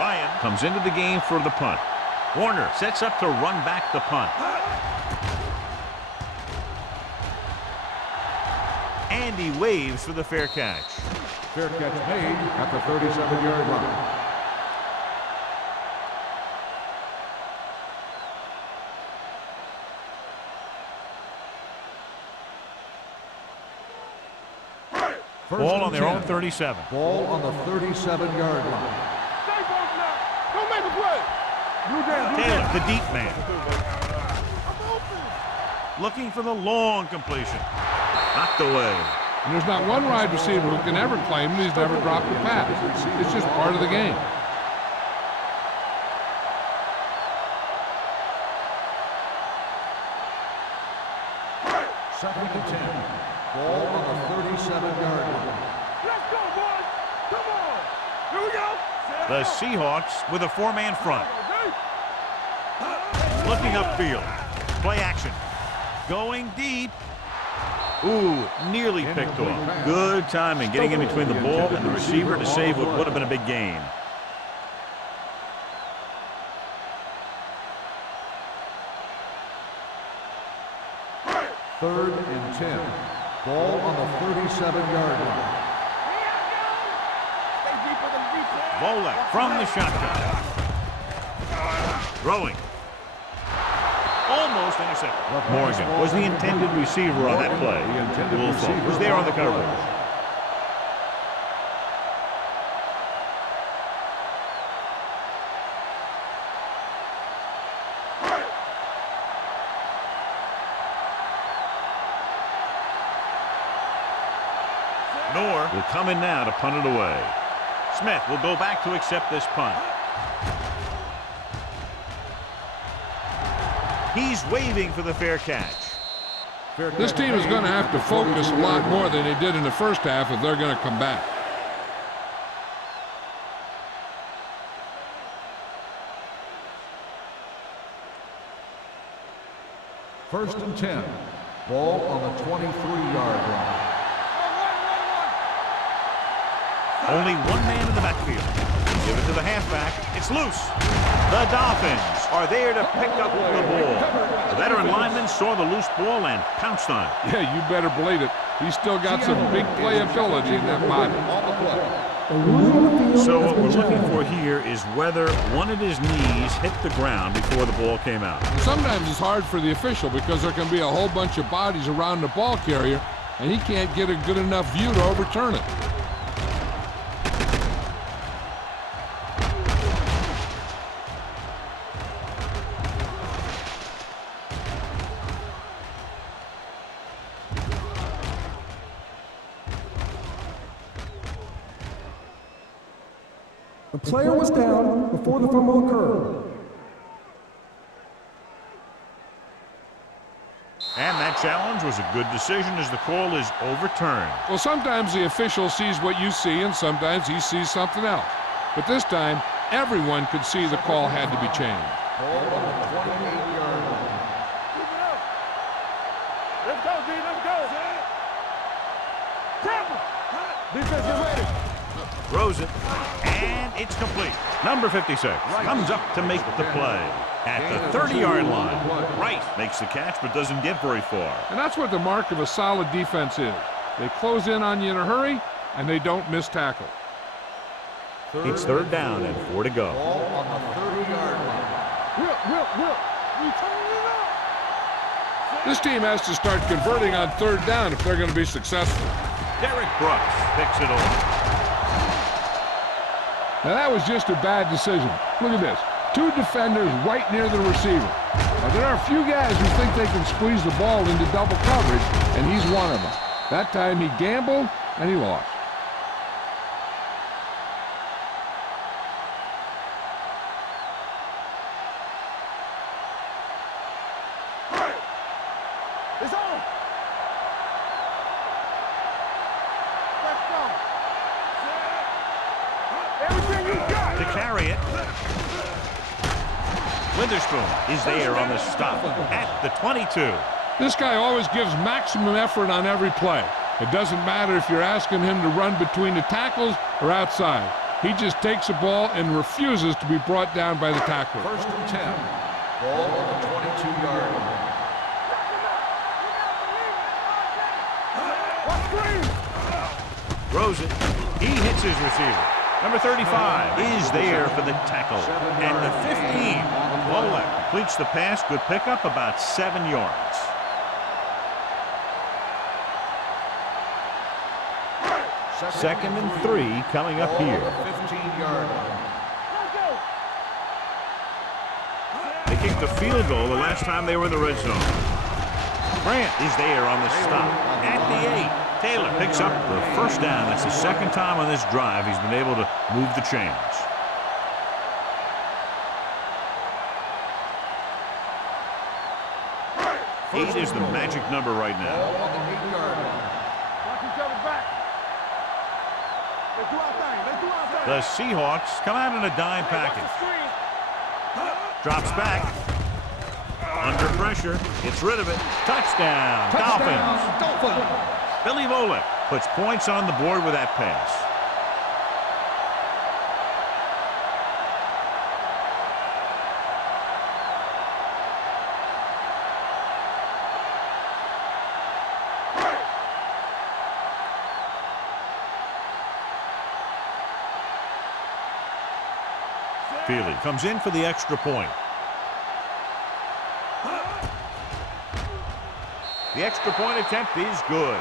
Ryan comes into the game for the punt. Warner sets up to run back the punt. And he waves for the fair catch. Fair catch made at the 37-yard line. Ball on their own 37. Ball on the 37-yard line. Don't make a play. Taylor, the deep man. Looking for the long completion. Knocked away. And there's not one wide receiver who can ever claim that he's never dropped a pass. It's just part of the game. Second and 10. Ball on the 37-yard line. Let's go, boys. Come on. Here we go. The Seahawks with a four-man front. Looking upfield. Play action. Going deep. Ooh, nearly picked off. Good timing, getting in between the ball and the receiver to save what would have been a big gain. Third and 10. Ball on the 37-yard line. Volek from the shotgun. Throwing. Almost intercepted. Morgan was the intended receiver on that play. Wolfo was there on the coverage. Noor will come in now to punt it away. Smith will go back to accept this punt. He's waving for the fair catch. This team is going to have to focus a lot more than they did in the first half if they're going to come back. First and 10. Ball on the 23-yard line. Only one man in the backfield. Give it to the halfback. It's loose. The Dolphins are there to pick up the ball. The veteran lineman saw the loose ball and pounced on it. Yeah, you better believe it. He's still got some big playability in that body. So what we're looking for here is whether one of his knees hit the ground before the ball came out. And sometimes it's hard for the official because there can be a whole bunch of bodies around the ball carrier, and he can't get a good enough view to overturn it. The player was down before the fumble occurred. And that challenge was a good decision as the call is overturned. Well, sometimes the official sees what you see, and sometimes he sees something else. But this time, everyone could see the call had to be changed. Ball on the 28-yard line. Let's go, D. Let's go. Tampa. Defense, get ready. Throws it, and it's complete. Number 56 comes up to make the play. At the 30-yard line, Wright makes the catch but doesn't get very far. And that's what the mark of a solid defense is. They close in on you in a hurry, and they don't miss tackle. It's third down and 4 to go. Ball on the 30-yard line. Will. We turning it up. This team has to start converting on third down if they're going to be successful. Derek Brooks picks it off. Now that was just a bad decision. Look at this. two defenders right near the receiver. Now, there are a few guys who think they can squeeze the ball into double coverage, and he's one of them. That time he gambled, and he lost. It's on. Let's go. Everything you got. To carry it. Witherspoon is there on the stop at the 22. This guy always gives maximum effort on every play. It doesn't matter if you're asking him to run between the tackles or outside. He just takes the ball and refuses to be brought down by the tackler. First and 10. Ball on the 22-yard line. Throws it. He hits his receiver. Number 35 is there for the tackle. And the 15. Volek completes the pass. Good pickup, about 7 yards. Second and 3 coming up here. 15-yard line. They kicked the field goal the last time they were in the red zone. Grant is there on the stop at the 8. Taylor picks up the first down. That's the second time on this drive he's been able to move the chains. Eight is the magic number right now. Ball on the 8-yard line. Watch each other back. Let's do our thing. Let's do our thing. The Seahawks come out in a dime package. Drops back. Under pressure. Gets rid of it. Touchdown. Dolphins. Billy Volek puts points on the board with that pass. Feely comes in for the extra point. The extra point attempt is good.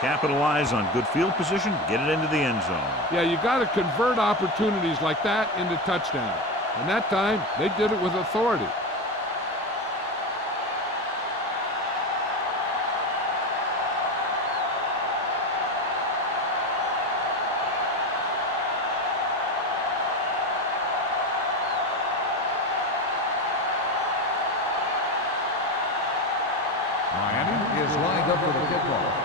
Capitalize on good field position, get it into the end zone. Yeah, you got to convert opportunities like that into touchdowns. And that time, they did it with authority. Miami is lined up for the kickoff.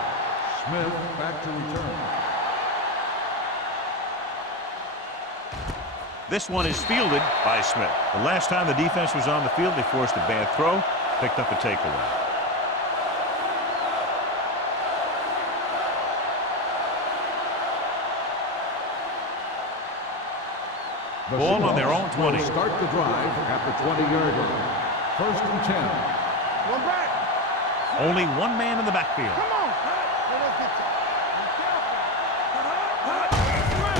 Smith back to return. This one is fielded by Smith. The last time the defense was on the field, they forced a bad throw, picked up a takeaway. The Ball on their own Seahawks will 20. Start the drive at the 20-yard line. First and 10. One back. Only one man in the backfield. Come on. Let's get you.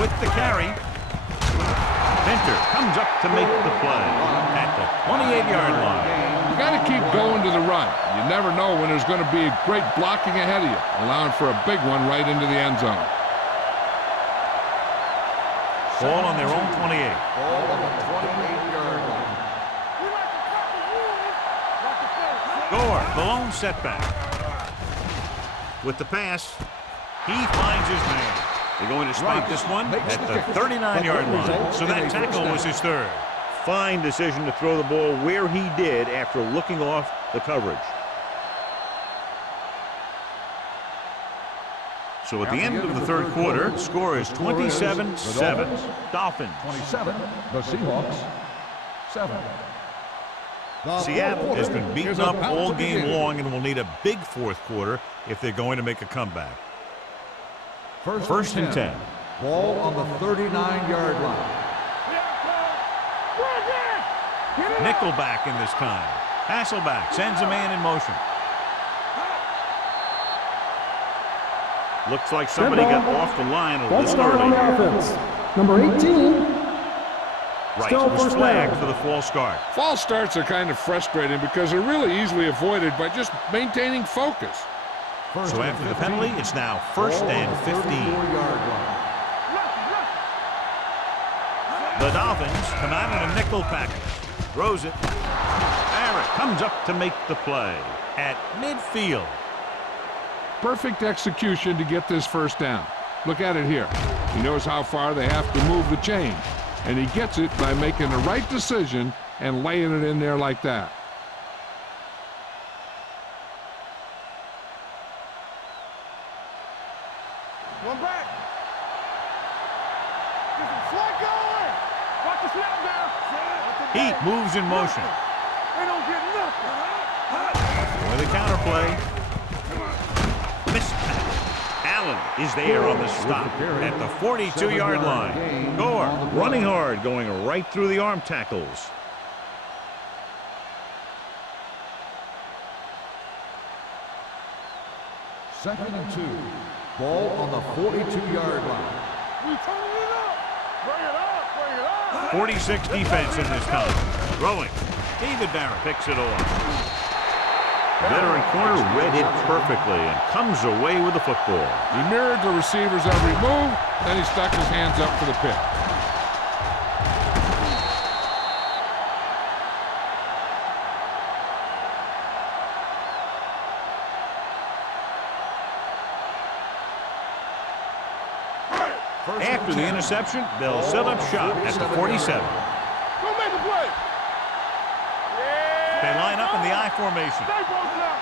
With the carry, Venter comes up to make the play at the 28-yard line. You got to keep going to the run. You never know when there's going to be a great blocking ahead of you, allowing for a big one right into the end zone. Ball on their own 28. Ball on the 28-yard line. We like to cut the rules. Watch the play. Gore, the lone setback. With the pass, he finds his man. They're going to spike this one at the 39-yard line. So that tackle was his third. Fine decision to throw the ball where he did after looking off the coverage. So at the end of the third quarter, the score is 27-7. Dolphins. 27. The Seahawks. 7. Seattle has been beaten up all game long and will need a big fourth quarter if they're going to make a comeback. First and 10. Ball on the 39-yard line. Nickelback in this time. Hasselback sends a man in motion. Looks like somebody got off the line a False little start on the early. offense. Number 18. Right, Still was first flagged down. for the false start. False starts are kind of frustrating because they're really easily avoided by just maintaining focus. So after the penalty, it's now first and 15. The Dolphins come out in a nickel package. Throws it. Barrett comes up to make the play at midfield. Perfect execution to get this first down. Look at it here. He knows how far they have to move the chain, and he gets it by making the right decision and laying it in there like that. One back. Get some slack going. Watch the snap now. Heat moves in motion. They don't get nothing. With a counterplay. Missed. Allen is there on the stop at the 42-yard line. Gore running hard, going right through the arm tackles. Second and 2. Ball on the 42-yard line. We turn it up. Bring it up. Bring it up. 46 defense in this time. Throwing. David Barrett picks it off. Veteran corner read it perfectly and comes away with the football. He mirrored the receiver's every move, then he stuck his hands up for the pick. After the interception, they'll set up shop at the 47. Go make the play. They line up in the I formation. Stay broken up.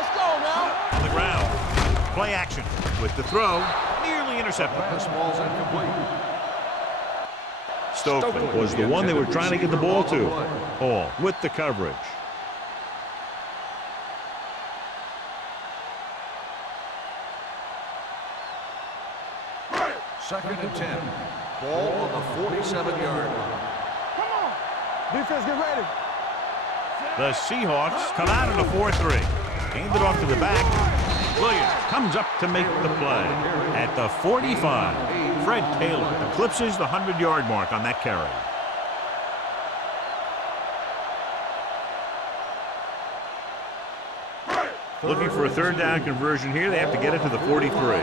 Let's go now. On the ground. Play action with the throw. Nearly intercepted. This ball's incomplete. Stokely was the one they were trying to get the ball to. Hall with the coverage. Second and 10. Ball on the 47-yard line. Come on. Defense, get ready. The Seahawks come out in a 4-3. Hand it off to the back. Williams comes up to make the play at the 45. Fred Taylor eclipses the 100-yard mark on that carry. Looking for a third down conversion here. They have to get it to the 43.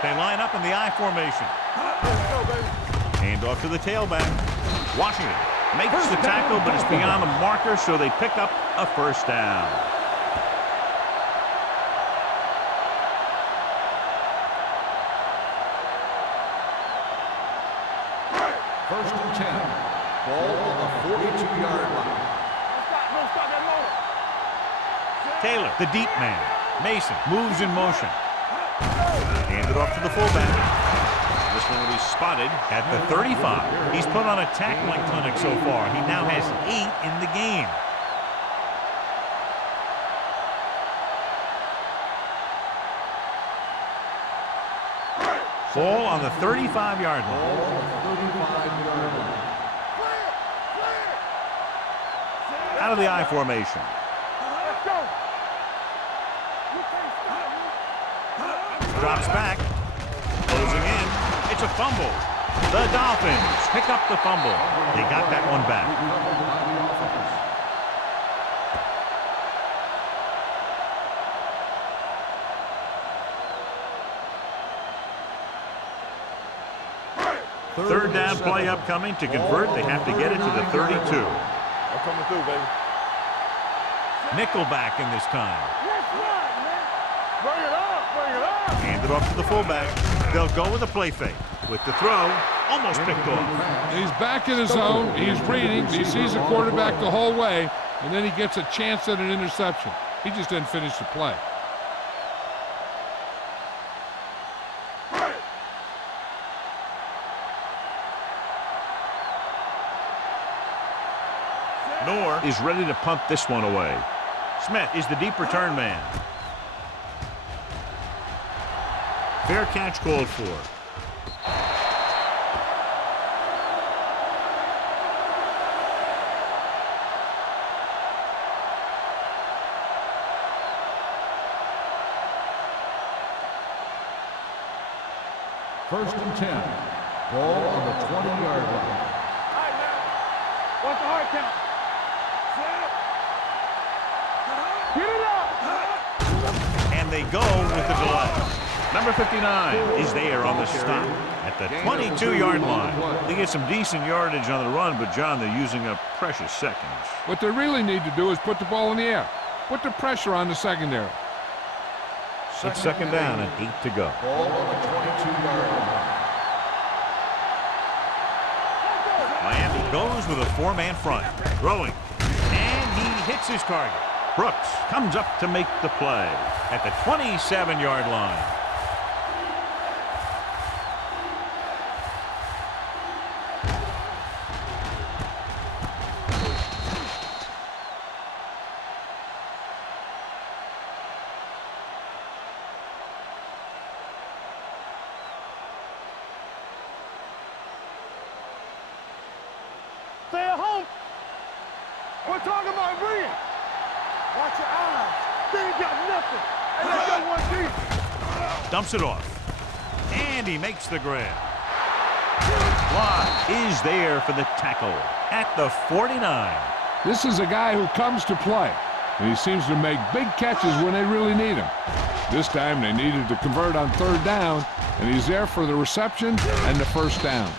They line up in the I formation. Hand off to the tailback. Washington makes the tackle, but it's beyond the marker, so they pick up a first down. First and 10. Ball on the 42-yard line. Don't stop that motor. Taylor, the deep man. Mason moves in motion. Hand it off to the fullback. This one will be spotted at the 35. He's put on a tackling clinic so far. He now has 8 in the game. Ball on the 35-yard line. Out of the I formation. Let's go. You can't stop me. Drops back. Closing in. It's a fumble. The Dolphins pick up the fumble. They got that one back. Third down play upcoming. To convert, they have to get it to the 32. I'm coming through, baby. Nickelback in this time. That's right, man. Bring it up. Bring it up. Hand it off to the fullback. They'll go with a play fake. With the throw, almost picked off. He's back in his zone. He's reading. He sees the quarterback the whole way, and then he gets a chance at an interception. He just didn't finish the play. Noor is ready to punt this one away. Smith is the deep return man. Fair catch called for. First and 10. Ball on the 20-yard line. All right, now. What's the hard count? Get it up. And they go with the delay. Number 59 is there on the stop at the 22-yard line. They get some decent yardage on the run, but, John, they're using up precious seconds. What they really need to do is put the ball in the air. Put the pressure on the secondary. It's second down and 8 to go. Ball on the 22-yard line. Miami goes with a 4-man front. Throwing. And he hits his target. Brooks comes up to make the play at the 27-yard line. Stay at home. We're talking about Green. Watch your eyes. They ain't got nothing. And they got one deep. Dumps it off. And he makes the grab. Watt is there for the tackle at the 49. This is a guy who comes to play, and he seems to make big catches when they really need him. This time they needed to convert on third down, and he's there for the reception and the first down.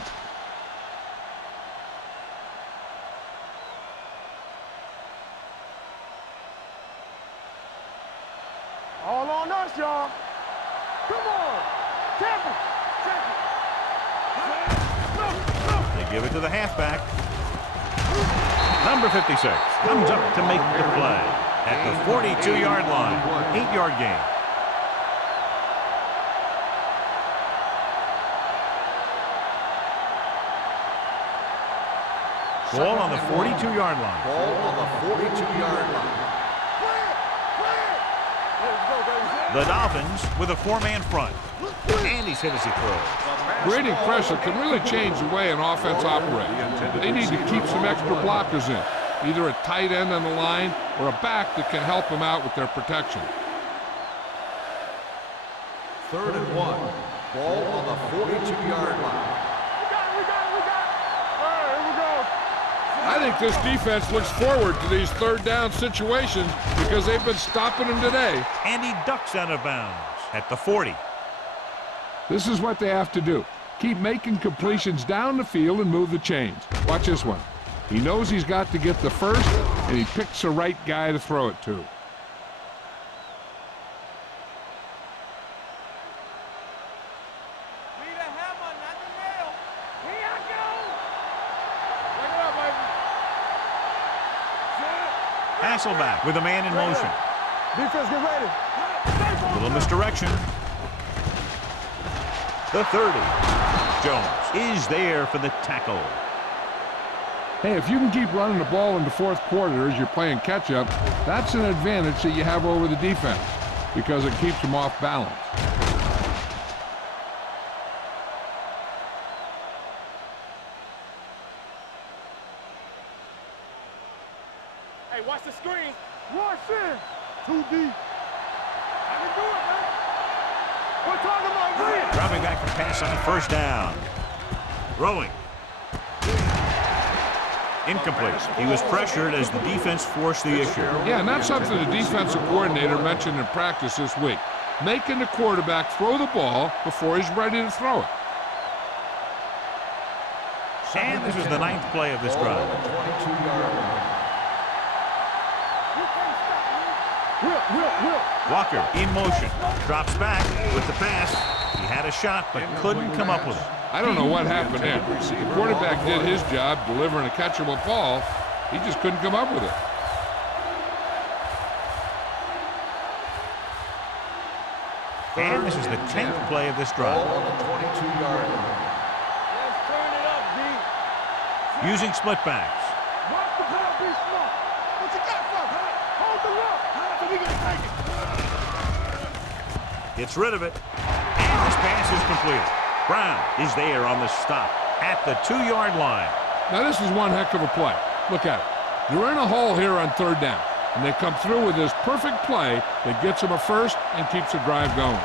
All on us, y'all. Come on. Tap it. They give it to the halfback. Number 56 comes up to make the play at the 42-yard line. 8-yard gain. Ball on the 42-yard line. Ball on the 42-yard line. The Dolphins with a 4-man front. And he's hit as he throws. Creating pressure can really change the way an offense operates. They need to keep some extra blockers in, either a tight end on the line or a back that can help them out with their protection. 3rd and 1. Ball on the 42-yard line. We got it. All right, here we go. I think this defense looks forward to these third down situations because they've been stopping them today. And he ducks out of bounds at the 40. This is what they have to do. Keep making completions down the field and move the chains. Watch this one. He knows he's got to get the first, and he picks the right guy to throw it to. Need a hammer, not the nail. Here I go. Bring it up, baby. Hasselback with a man in motion. Defense, get ready. A little misdirection. The 30. Jones is there for the tackle. Hey, if you can keep running the ball in the fourth quarter as you're playing catch-up, that's an advantage that you have over the defense because it keeps them off balance. Hey, watch the screen. Watch this. Too deep. I can do it, man. We're talking about Green. Dropping back for pass on first down. Throwing. Incomplete. He was pressured as the defense forced the issue. Yeah, and that's something the defensive coordinator mentioned in practice this week. Making the quarterback throw the ball before he's ready to throw it. And this is the 9th play of this drive. Walker in motion. Drops back with the pass. He had a shot, but couldn't come up with it. I don't know what happened there. The quarterback did his job delivering a catchable ball. He just couldn't come up with it. And this is the 10th play of this drive. Ball on the 22-yard line. Let's turn it up, D. Using split backs. Watch the ball be smart. What you got for me? Hold the rock so we can take it. Gets rid of it. And this pass is completed. Brown is there on the stop at the 2-yard line. Now this is one heck of a play. Look at it. They're in a hole here on third down, and they come through with this perfect play that gets them a first and keeps the drive going.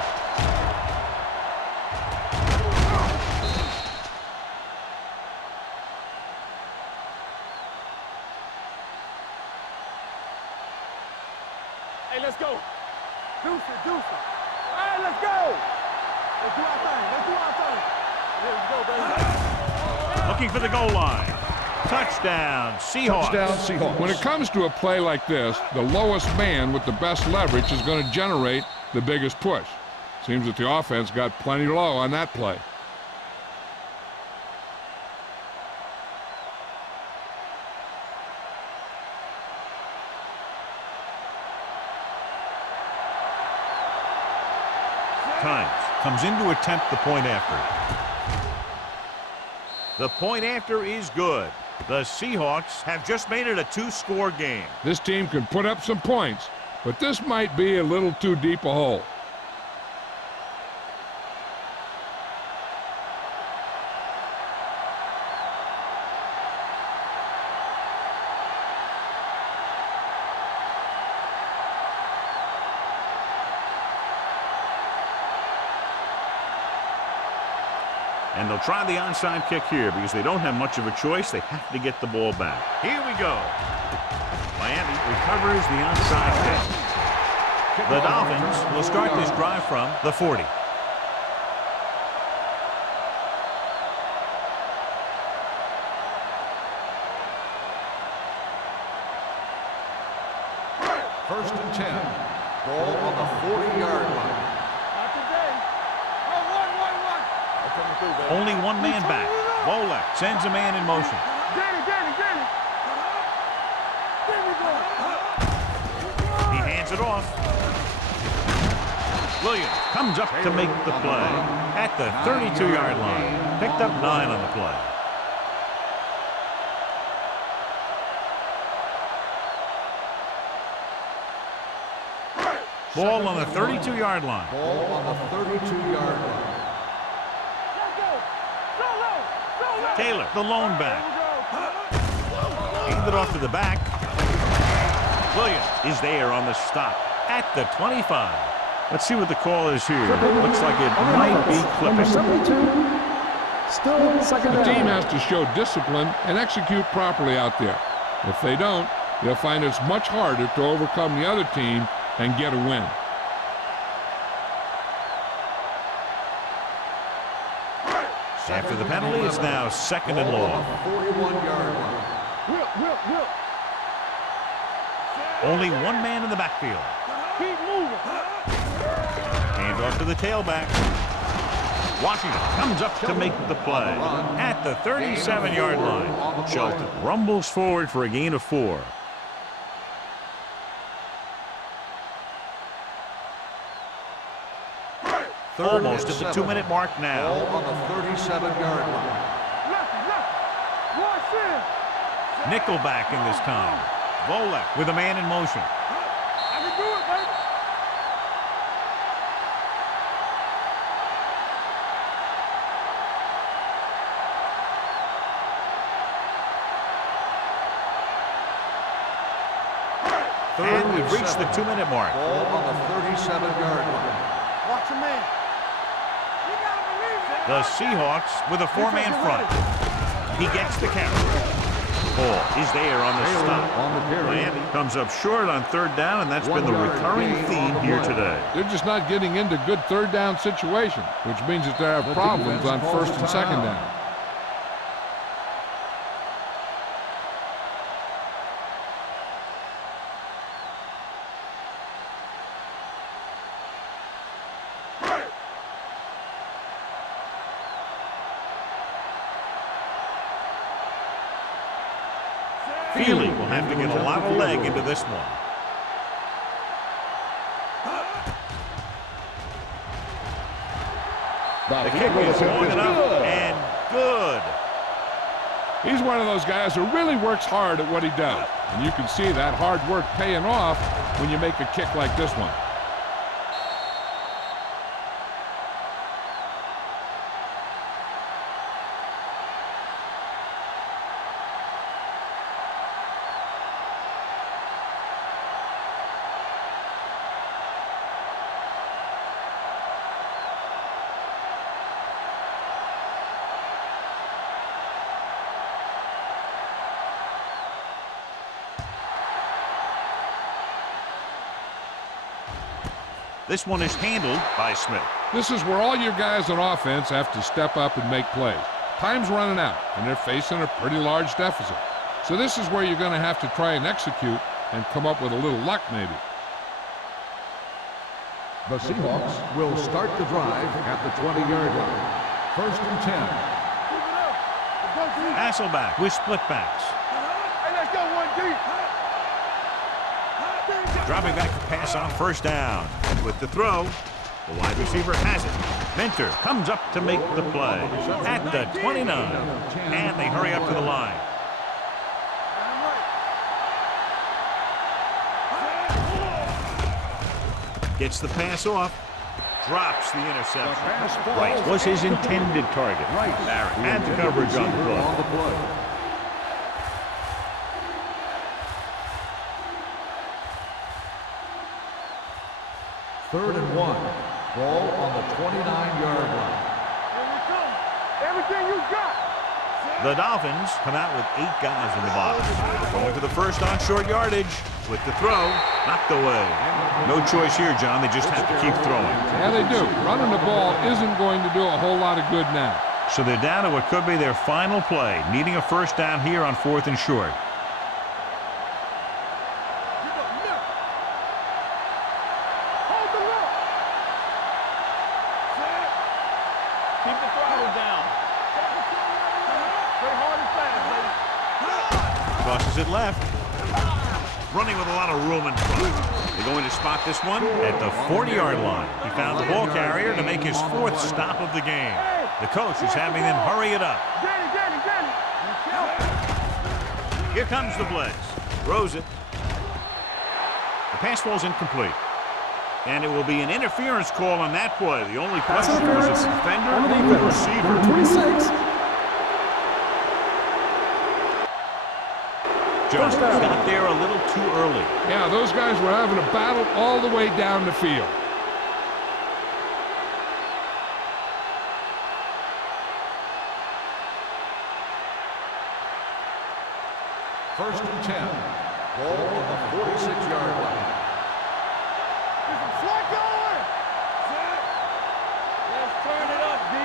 Hey, let's go. Deuce it. All right, let's go. Let's do our thing. Let's do our thing. Here we go, baby. Looking for the goal line. Touchdown, Seahawks. Touchdown, Seahawks. When it comes to a play like this, the lowest man with the best leverage is going to generate the biggest push. Seems that the offense got plenty low on that play. Times comes in to attempt the point after. The point after is good. The Seahawks have just made it a 2-score game. This team can put up some points, but this might be a little too deep a hole. And they'll try the onside kick here because they don't have much of a choice. They have to get the ball back. Here we go. Miami recovers the onside kick. The Dolphins will start this drive from the 40. First and 10. Ball on the 40-yard line. Not today. One. Coming through, baby. Only one man back. Volek sends a man in motion. Danny. He hands it off. Williams comes up to make the play at the 32-yard line. Picked up 9 on the play. Ball on the 32-yard line. Ball on the 32-yard line. Taylor, the lone back. Handed off to the back. Williams is there on the stop at the 25. Let's see what the call is here. Looks like it might be Number clipping. 72. Still second The down. team has to show discipline and execute properly out there. If they don't, they'll find it's much harder to overcome the other team and get a win. After the penalty, it's now second and long. 41-yard line. Whip. Only one man in the backfield. Keep moving. Hand off to the tailback. Washington comes up to make the play at the 37-yard line. Shelton rumbles forward for a gain of 4. Almost at the 2-minute mark now. Ball on the 37-yard line. Left. Watch in. Nickelback in this time. Volek with a man in motion. I can do it, baby. And we've reached the 2-minute mark. Ball on the 37-yard line. Watch your man. You gotta believe it. The Seahawks with a 4-man front. He gets the carry. Ball is there on the Taylor stop. on the carry. Miami comes up short on 3rd down, and that's been the 1 yard recurring gain theme on the here play. today. They're just not getting into good 3rd down situations, which means that they have The problems defense on calls 1st and a 2nd timeout. down. Feely will have to get a lot of leg into this one. The kick is long enough and good. He's one of those guys who really works hard at what he does. And you can see that hard work paying off when you make a kick like this one. This one is handled by Smith. This is where all your guys on offense have to step up and make plays. Time's running out, and they're facing a pretty large deficit. So this is where you're going to have to try and execute and come up with a little luck, maybe. The Seahawks will start the drive at the 20-yard line. First and 10. Hasselback with split backs. Hey, let's go one deep. Dropping back to pass on first down. With the throw, the wide receiver has it. Mentor comes up to make the play at the 29. And they hurry up to the line. Gets the pass off. Drops the interception. Right was his intended target. Barrett had the coverage on the play. Third and 1. Ball on the 29-yard line. Here we come. Everything you got. The Dolphins come out with 8 guys in the box. Going for the first on short yardage. With the throw, knocked away. No choice here, John. They just have to keep throwing. Yeah, they do. Running the ball isn't going to do a whole lot of good now. So they're down to what could be their final play, needing a first down here on 4th and short. Hold the look. Keep the throttle down. Play hard and fast, baby. Crosses it left. Running with a lot of room in front. They're going to spot this one at the 40-yard line. He found the ball carrier to make his 4th stop of the game. The coach is having them hurry it up. Here comes the blitz. Throws it. The pass falls incomplete. And it will be an interference call on that play. The only question was a defender or the receiver. 26. Jones got there a little too early. Yeah, those guys were having a battle all the way down the field. First and 10. Ball on the 46-yard line. Slot going. Let's turn it up, D.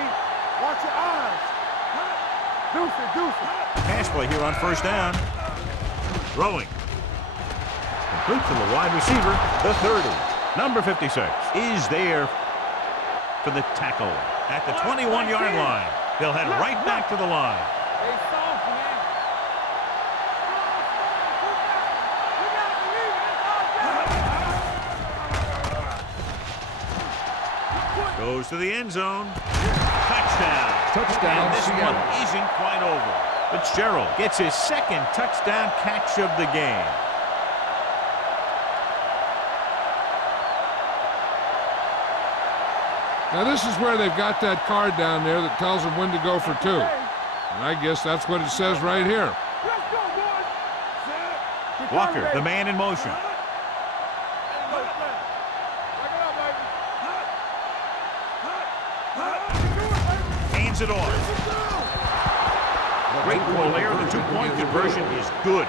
Watch your eyes. Deuce it. Pass play here on first down. Throwing. Complete to the wide receiver, the 30. Number 56 is there for the tackle at the 21-yard line. They'll head right back to the line. Hey, soft, man. Goes to the end zone. Touchdown. And this one isn't quite over. Fitzgerald gets his 2nd touchdown catch of the game. Now this is where they've got that card down there that tells them when to go for 2. And I guess that's what it says right here. Let's go, boys. Walker, the man in motion. Hands it off. Great call there. The 2-point conversion is good.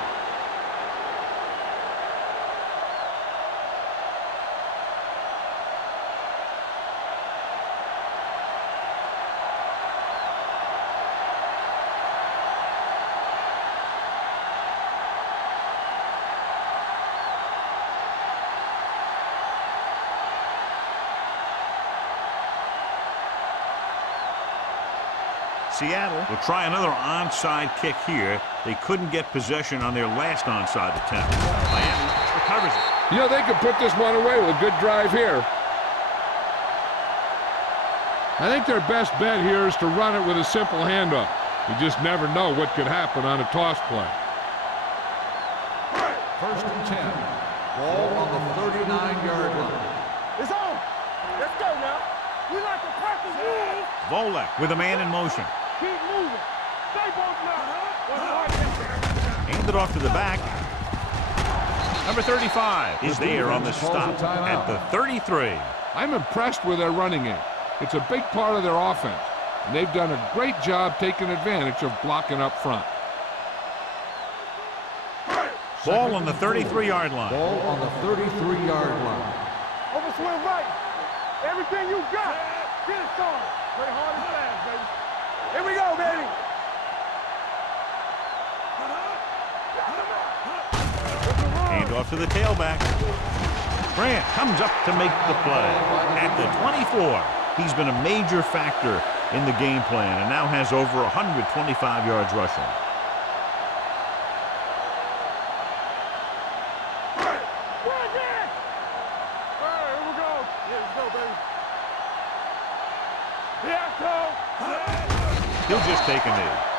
Seattle will try another onside kick here. They couldn't get possession on their last onside attempt. Miami recovers it. You know, they could put this one away with a good drive here. I think their best bet here is to run it with a simple handoff. You just never know what could happen on a toss play. First and 10. Ball on the 39-yard line. It's on. Let's go now. We like to practice rules. Volek with a man in motion. Keep moving. Stay both now. Hand it off to the back. Number 35 is there on the stop at the 33. I'm impressed with their running game. It's a big part of their offense, and they've done a great job taking advantage of blocking up front. Ball on the 33-yard line. Ball on the 33-yard line. Over swing right. Everything you got. Get it started. Play hard and fast, baby. Here we go, baby. Hand off to the tailback. Grant comes up to make the play. At the 24, he's been a major factor in the game plan and now has over 125 yards rushing. He'll just take a knee.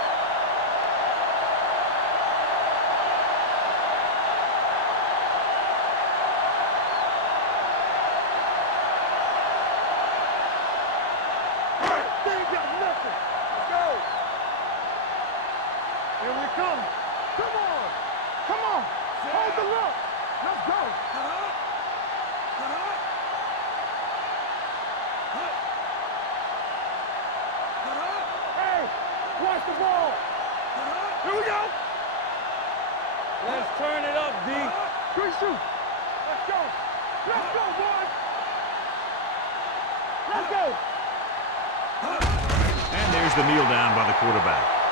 Watch the ball. Here we go. Let's turn it up, D. Good shoot. Let's go. Let's go, boys. Let's go. And there's the kneel down by the quarterback.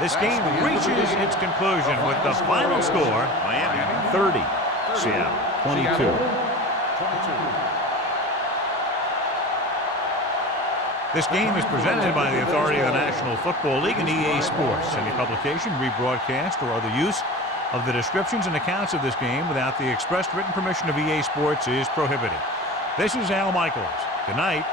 This game reaches its conclusion with the final score, Miami 30, Seattle 22. This game is presented by the authority of the National Football League and EA Sports. Any publication, rebroadcast, or other use of the descriptions and accounts of this game without the expressed written permission of EA Sports is prohibited. This is Al Michaels. Good night.